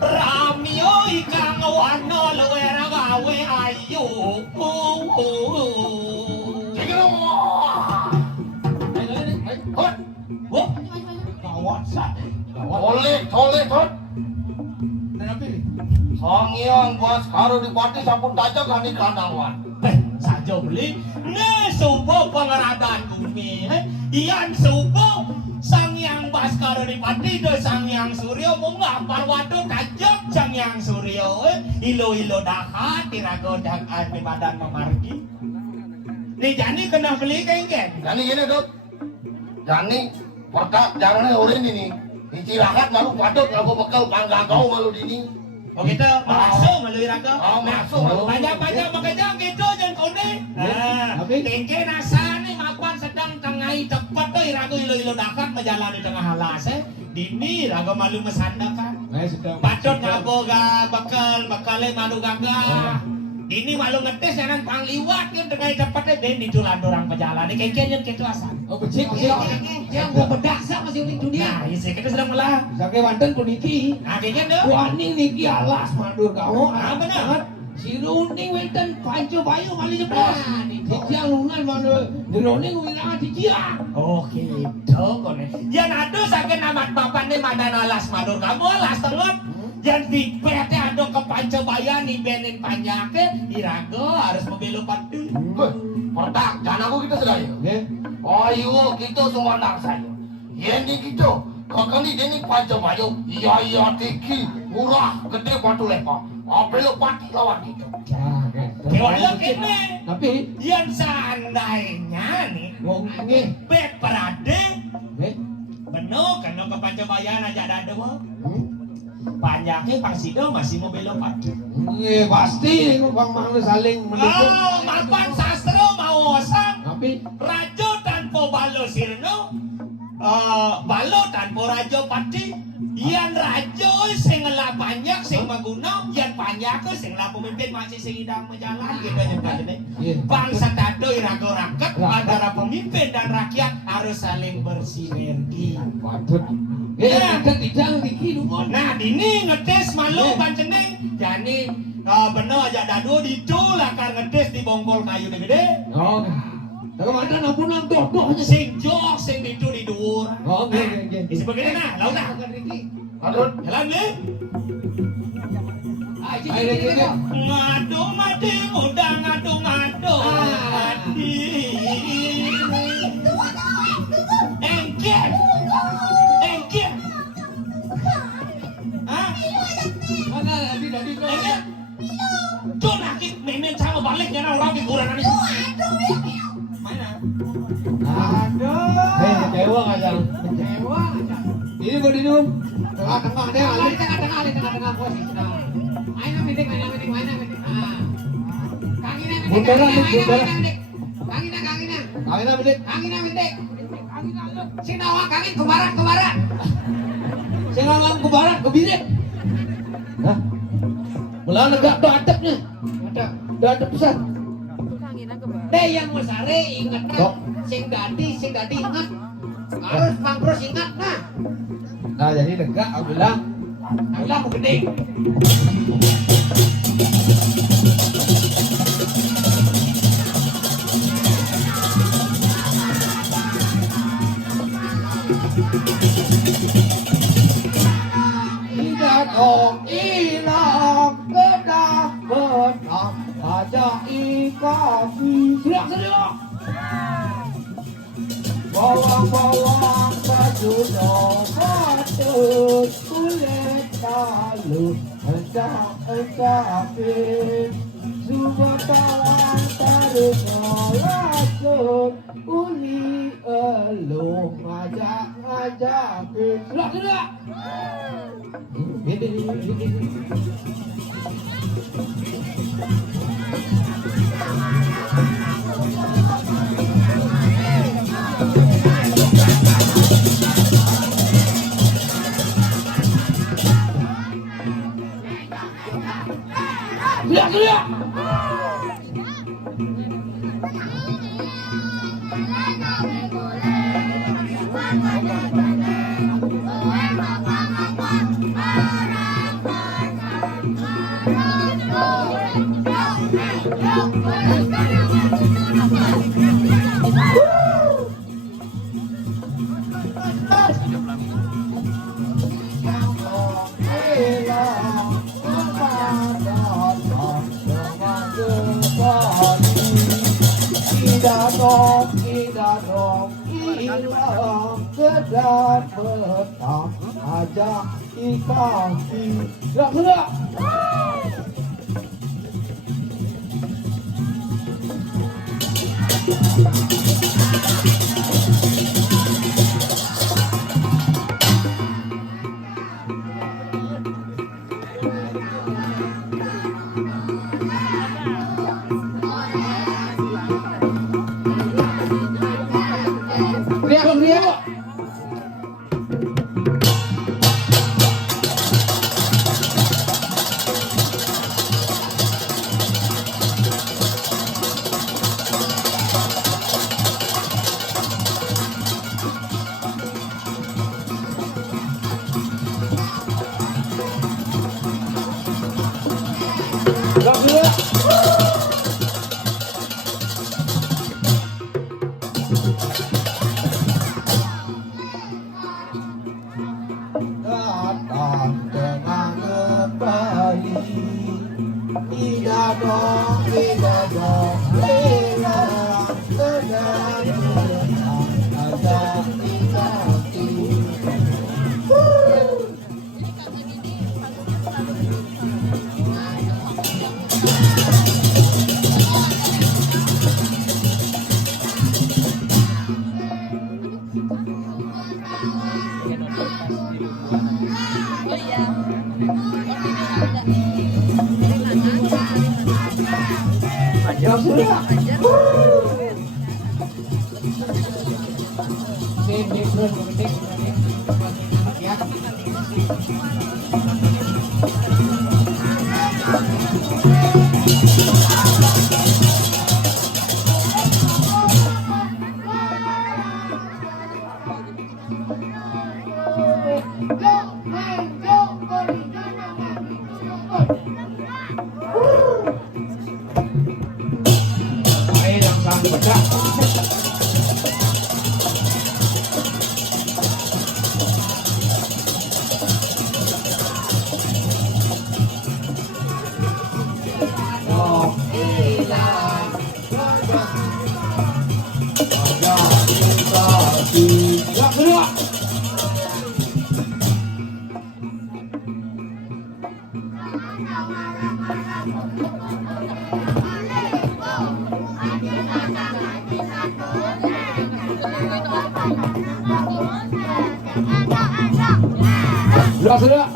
Ramyo ikang wano luwera gawe ayo. Toleh Dut. Sangyang bos karo di pati sampun tajak kani kandawan. Saja beli ne subo pengeradan bumi iyan subo Sangyang Baskara Dipati do Sangyang Suryo munga parwado tajak Sangyang Suryo ilo dahat tirago dahat di badan memargi nih jani kena beli kengken Jani gini Dut. Jani pertak jangan urin ini. Dicilakat malu padut lagu bekal panggagau malu dini. oh gitu masuk melalui raga Oh, masuk malu. banyak makanya gitu jangan kone nah Tapi- kengken asa nih mapan sedang tengai tepat tuh irago ilo dahat menjalan di tengah halas dini raga malu mesandakan Nah, sedang. Bacot ngabo ga bakal malu gaga. Ini malu ngetes jangan pangliwat yang dengan cepatnya ben ditulan orang pejalan. Ini kayaknya gitu asal. Oh, becik. Yang gua bedak sama si unik dunia. Nah, ini kita sedang melah. Sake Banten kuniki. Nah, kayaknya deh. Wah, niki alas madur kamu. Ah, benar. Si Runing Wenten Panco Bayu kali jeblos. Diciang lunan mana? Di Runing wina diciang. Oke, itu kone. Yang ada sakit nama bapak nih madan alas madur kamu alas tengot. Yang di PT ada ke Pancabaya nih benin panyake, irago harus membelu padu. Pertak jangan aku kita sedaya. Oke. Ayo kita semua nak saya. Yang kita kakali deni Pancabayu. Iya tiki murah gede batu lepak. Apelo pati lawan kita. Ah, oke. Kewala kene. Tapi Yang seandainya nih, wong ini. bet perade, Oke. bener kena ke Pancabayan aja ada mau. Hmm? Banyaknya Pak Sido masih mau belok padu. Iya pasti bang Mang saling mendukung. Oh, mapan sastra mau osang. Tapi Rajo tanpa balo sirno, balo tanpa rajo pati. Yan rajo sing lah banyak sing maguna, yan banyak sing lah pemimpin masih sing idang menjalan gitu aja katanya. Iya. Bangsa tado irago rakyat antara pemimpin dan rakyat harus saling bersinergi. patut. Ada tidak diki dulu. Nah, ini ngetes malu panceneng. Jadi bener aja dadu ditulak kan ngetes di bonggol kayu gede. Oh. Kalau ada nampun lang dodoh aja. Sing jok sing itu di dhuwur. Oh, oke. Di sebagainya nah, laut dah. Adut. Jalan le. Ayo kita. Ngadu mati udah ngadu mati. Engket. Ini kok dinum. Tengah-tengah deh, ali tengah-tengah posisi. Main medik. Bundaran, bundaran. Kangina medik. Sing nawa kangin ke barat. Sing lawan ke barat ke birit. Hah? Mulai negak do adabnya. Do adab besar. Deh yang mau sare ingat Kok? sing dadi ingat. Harus Pangpros ingat nah. Nah jadi negak aku bilang. Aku gede. Tidak dong ilang kedah benam aja ikapi. Seriak. Bawang baju patut kulit lalu encak-encapin. Sudah bawang taruh racun uli elu ngajak-ngajakin. Seriak. Ini. Teriak. Tidak dong, hilang kedan petang ajak ikaki. Sudah. Teriak. Datang tengah kembali. Tidak dong, hilang kedan petang ajak ikaki. Main yang sang bedak. Ada Sudah.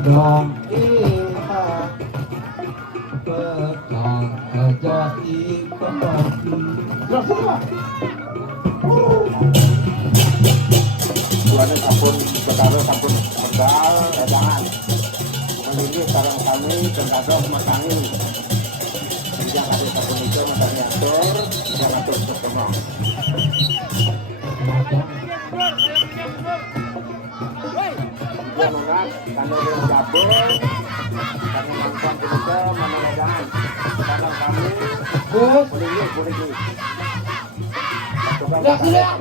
Dong kita petang ajaib pagi. Tuannya sampun berkaro sampun medal dagangan. Ini sekarang kami berkado makangi. Yang ada sampun itu makannya atur, yang atur bersama. Mengat, kami bergabung, kami lakukan juga mana dagangan. Sekarang kami boleh. Sudah.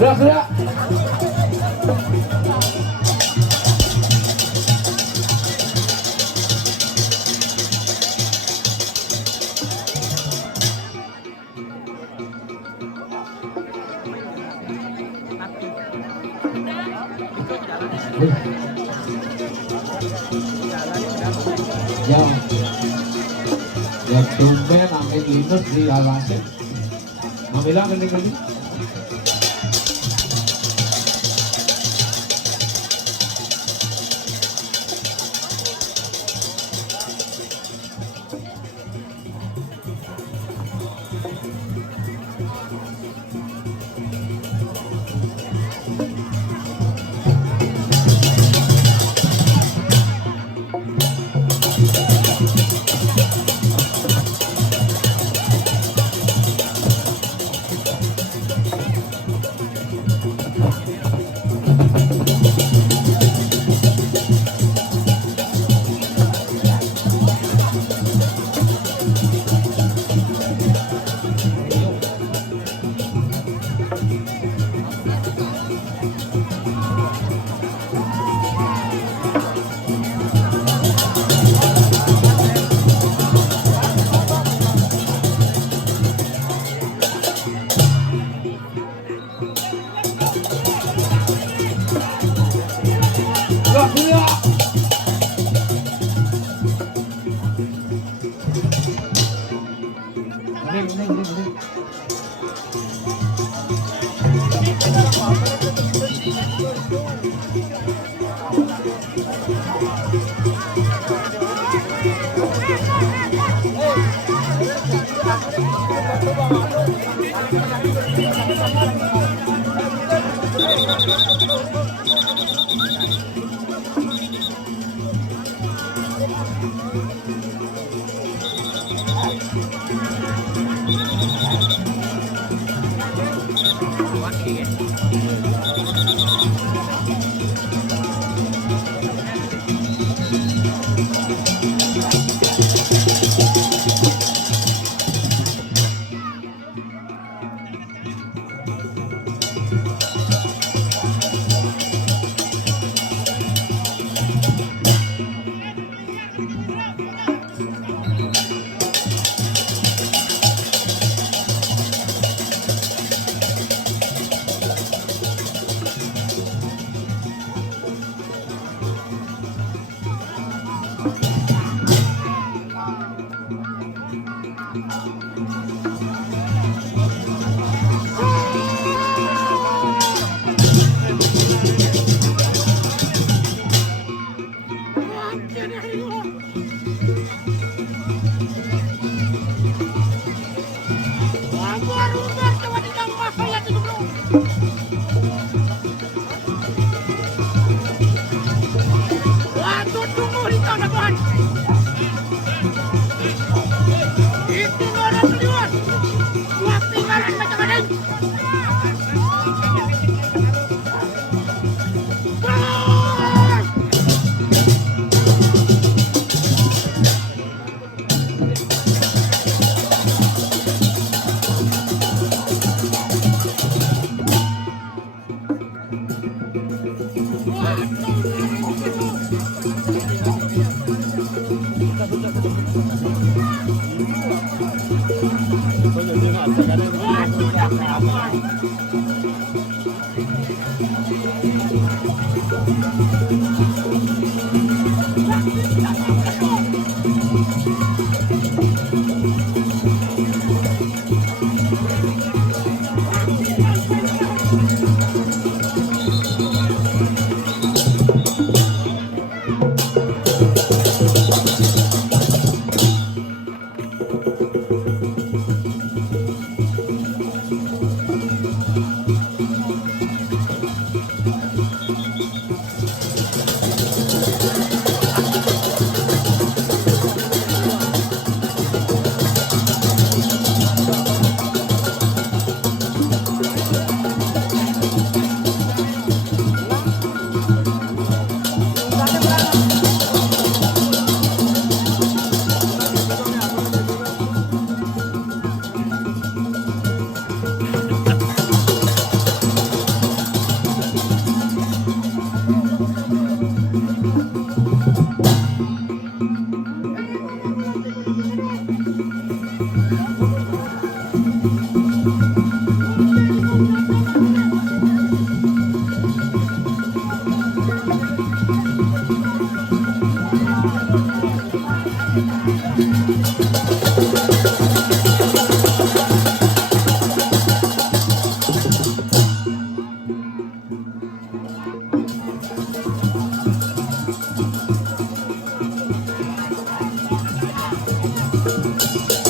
Gerak. Ya tumben angin linus di alasan. Mamila gini. Itu orang Thank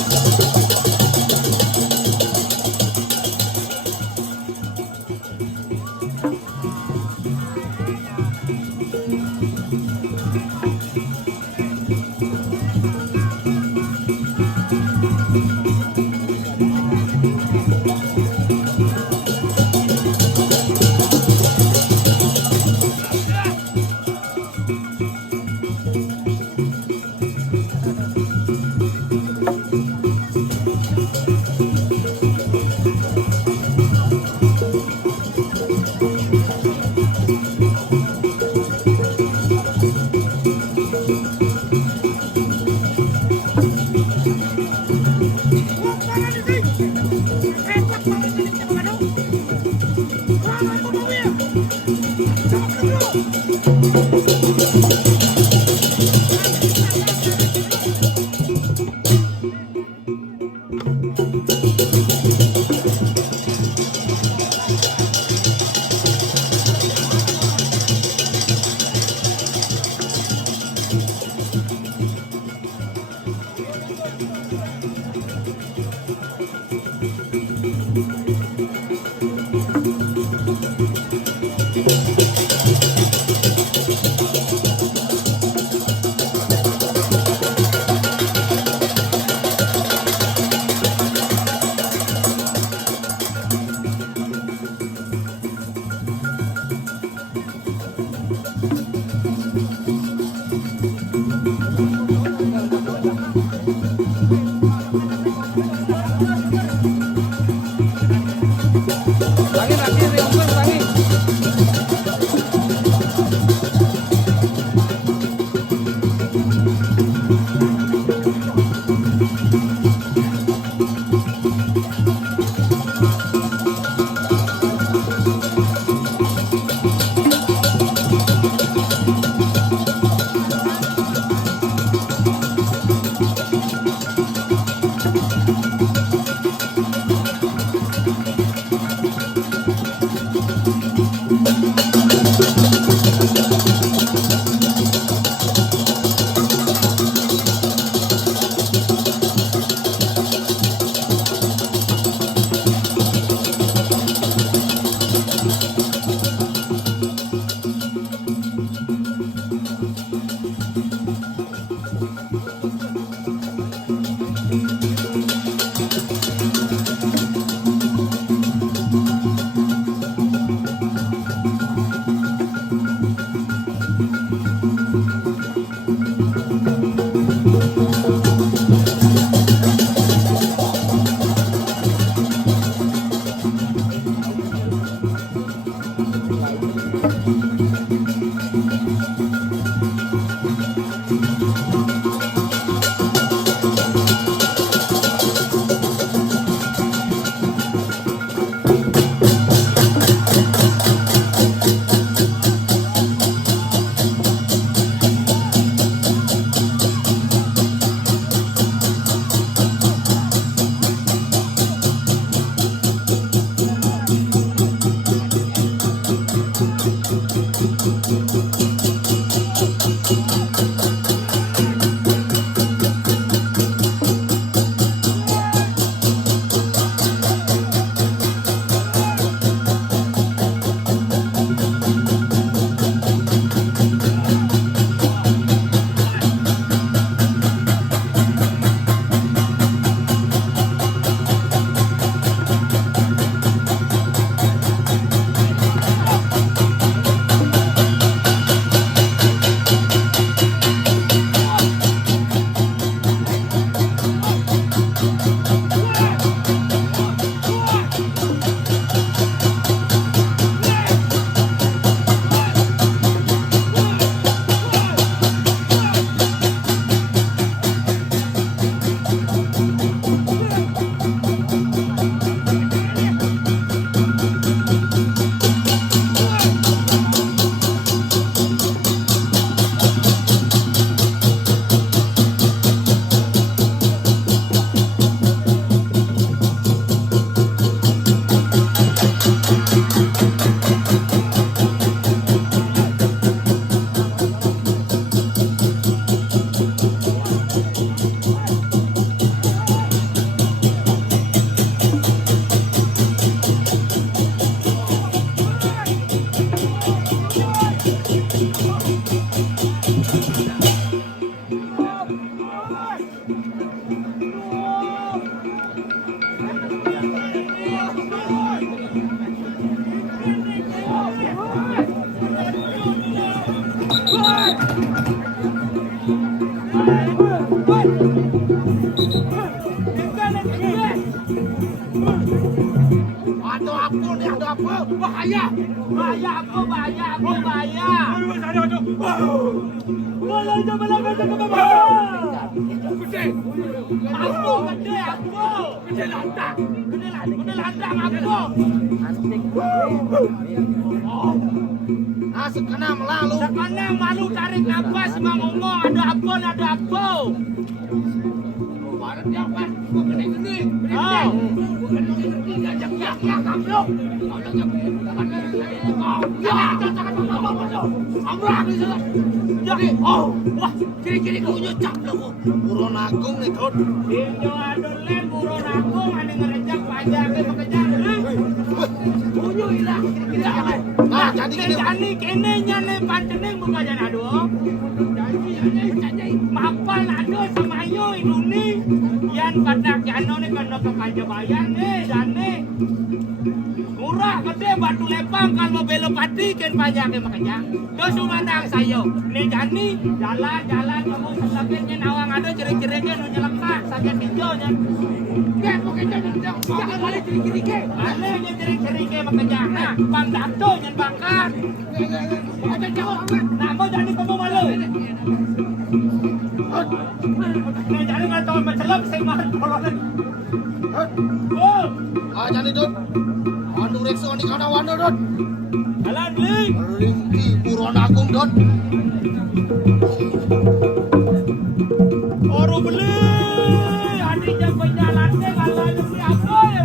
apa ni? Ada apa? Bahaya. Bahaya apa? Bahaya apa? Bahaya. Aduh, aduh. Malah jangan kata bahaya. Gede. Apa gede apa? Gede lantak. Gede lantak apa? Sekarang lalu. Sekarang malu tarik nafas Mang Ongo. Ada apa? Ada apa? Barat siapa? Gede-gede. Kiri-kiri kau nyocap loh. Buron Agung nih Tot. Injo adolen Buron Agung ada ngerejak pajak ke bekerja. Bunyi hilang kiri-kiri jangan. Nah, jadi kene nyane panteneng buka jan aduh. Janji. Mapal aduh sama ayo ini. Yan kadak jano nih kena ke kaja bayar nih jane. Murah gede batu lepang kalau belok pati ken pajak ke bekerja. Terus sumandang sayo. Nih jani jalan kamu selakin yen awang ada ciri-ciri ke nu nyelekat sakit hijaunya. Ya pokoknya jangan balik ciri-ciri ke. Ale nya ciri-ciri ke bekerja. Nah, Bang Dato nyen bakat. Ada jauh. Nama jadi kamu malu. Nih jadi nggak tahu mencelap saya marah kolonel. Oh, jadi Dut. Anu reksa ni kana wana Dut. jalan beli. Ringki Buron Agung Dut. Baru beli. Adiknya berjalan deh kalau ada beli apa ya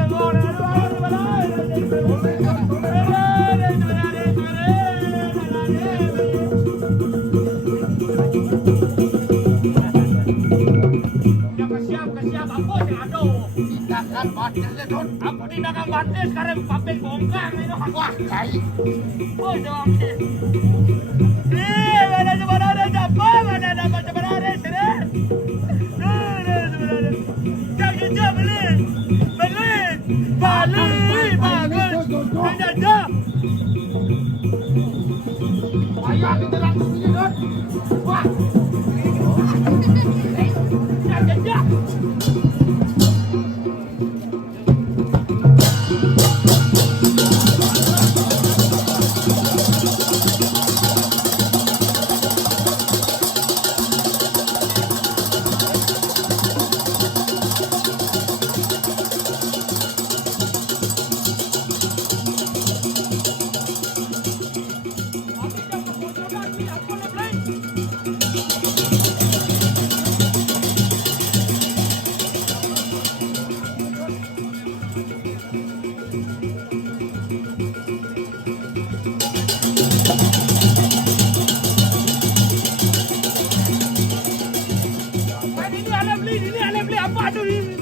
Kesiap apa sih aduh. Tindakan batirnya Dut. Apa tindakan bantai sekarang papel bongkar ini. Wah, kai. Oh dong. Mana sebenarnya siapa? Mana dapat sebenarnya sini? Jangan beli. Bagus. Tidak. Ayah diterang sini Dut. Wah. Jangan. Ini ada beli apa tuh ini?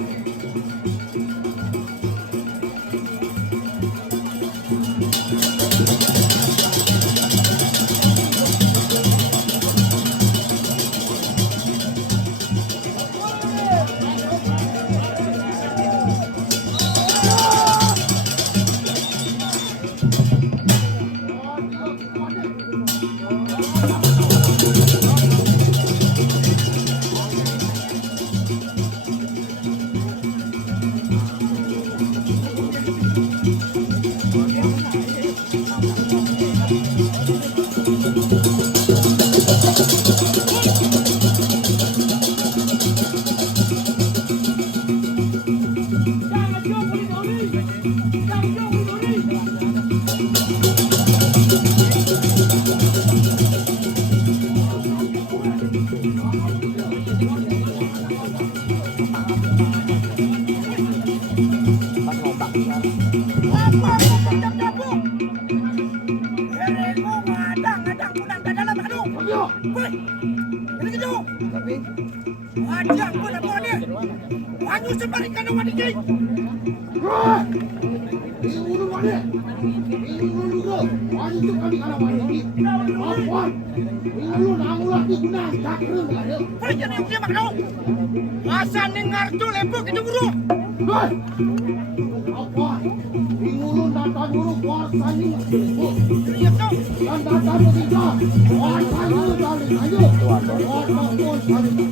Ajak pun apa ni? Anyu sebarikan awak ni. Ulu mana? Ulu dulu. Wani tu kami kalau wani. Apa? Ulu namu lagi guna cakram ada. Pergi ni dia makno. Masa dengar tu lepuk itu buru. Doi. Apa? Ulu datang buru kuasa ni. Dia tu. Dan datang begitu. Kuasa ni dari ayo. Kuasa kuasa ni.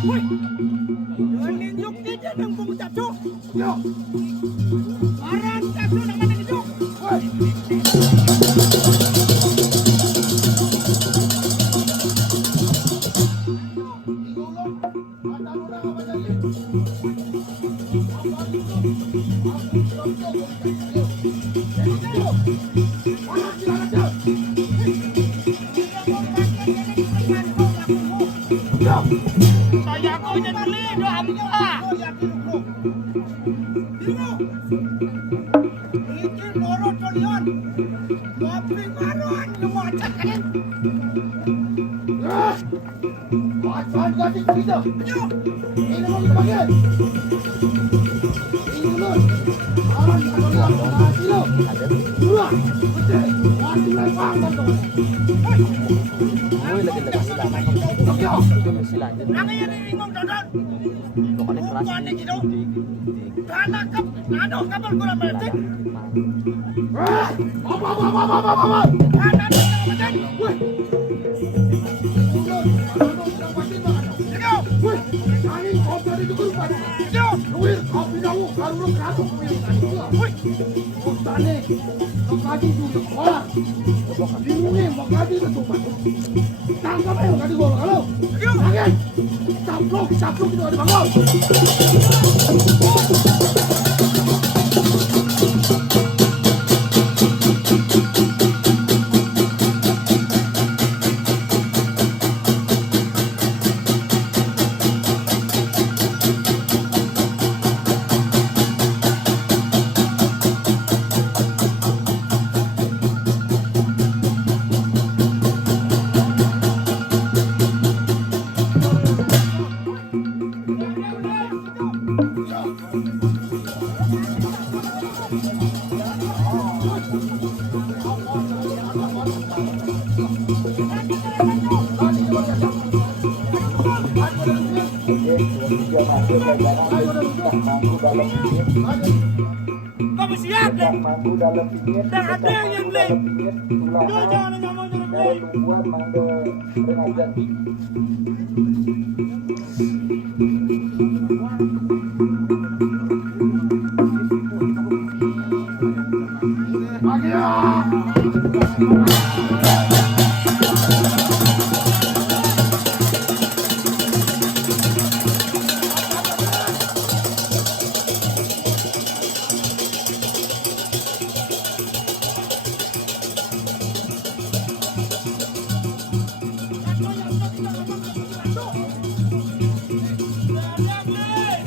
Woi. Ninjuk dia jangan bung jatuh. Yo. Aran satu nama ni hidup. Woi. Saya kau jadi beli dua apa? Ikin morot kalian. Kopi maron semua cakarin. Macan gadis kita. Ini mau kita bagi. Ini dulu. Awan kalian mati lo. Dua. Betul. Mati lagi bang tu. Nangis ni ringong dadan. Bukan ni kita. Karena ada kapal gula meletik. Apa. Karena macam. Weh. Weh. Kali kau dari itu kan. Yo. Weh, kau pindah kalau kau weh. Kau tane. Kau kaji tu sekolah. Bingung mau kaji tu cuma. Tangkap ayo kaji gol kalau. Nangis. Caplok itu ada bangun. Kamu siap deh. Dan ada yang beli. Dia jangan nyaman beli.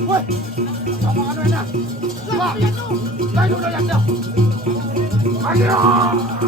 Woi, sama anu enak. Lah, lain udah yang dah. Ayo.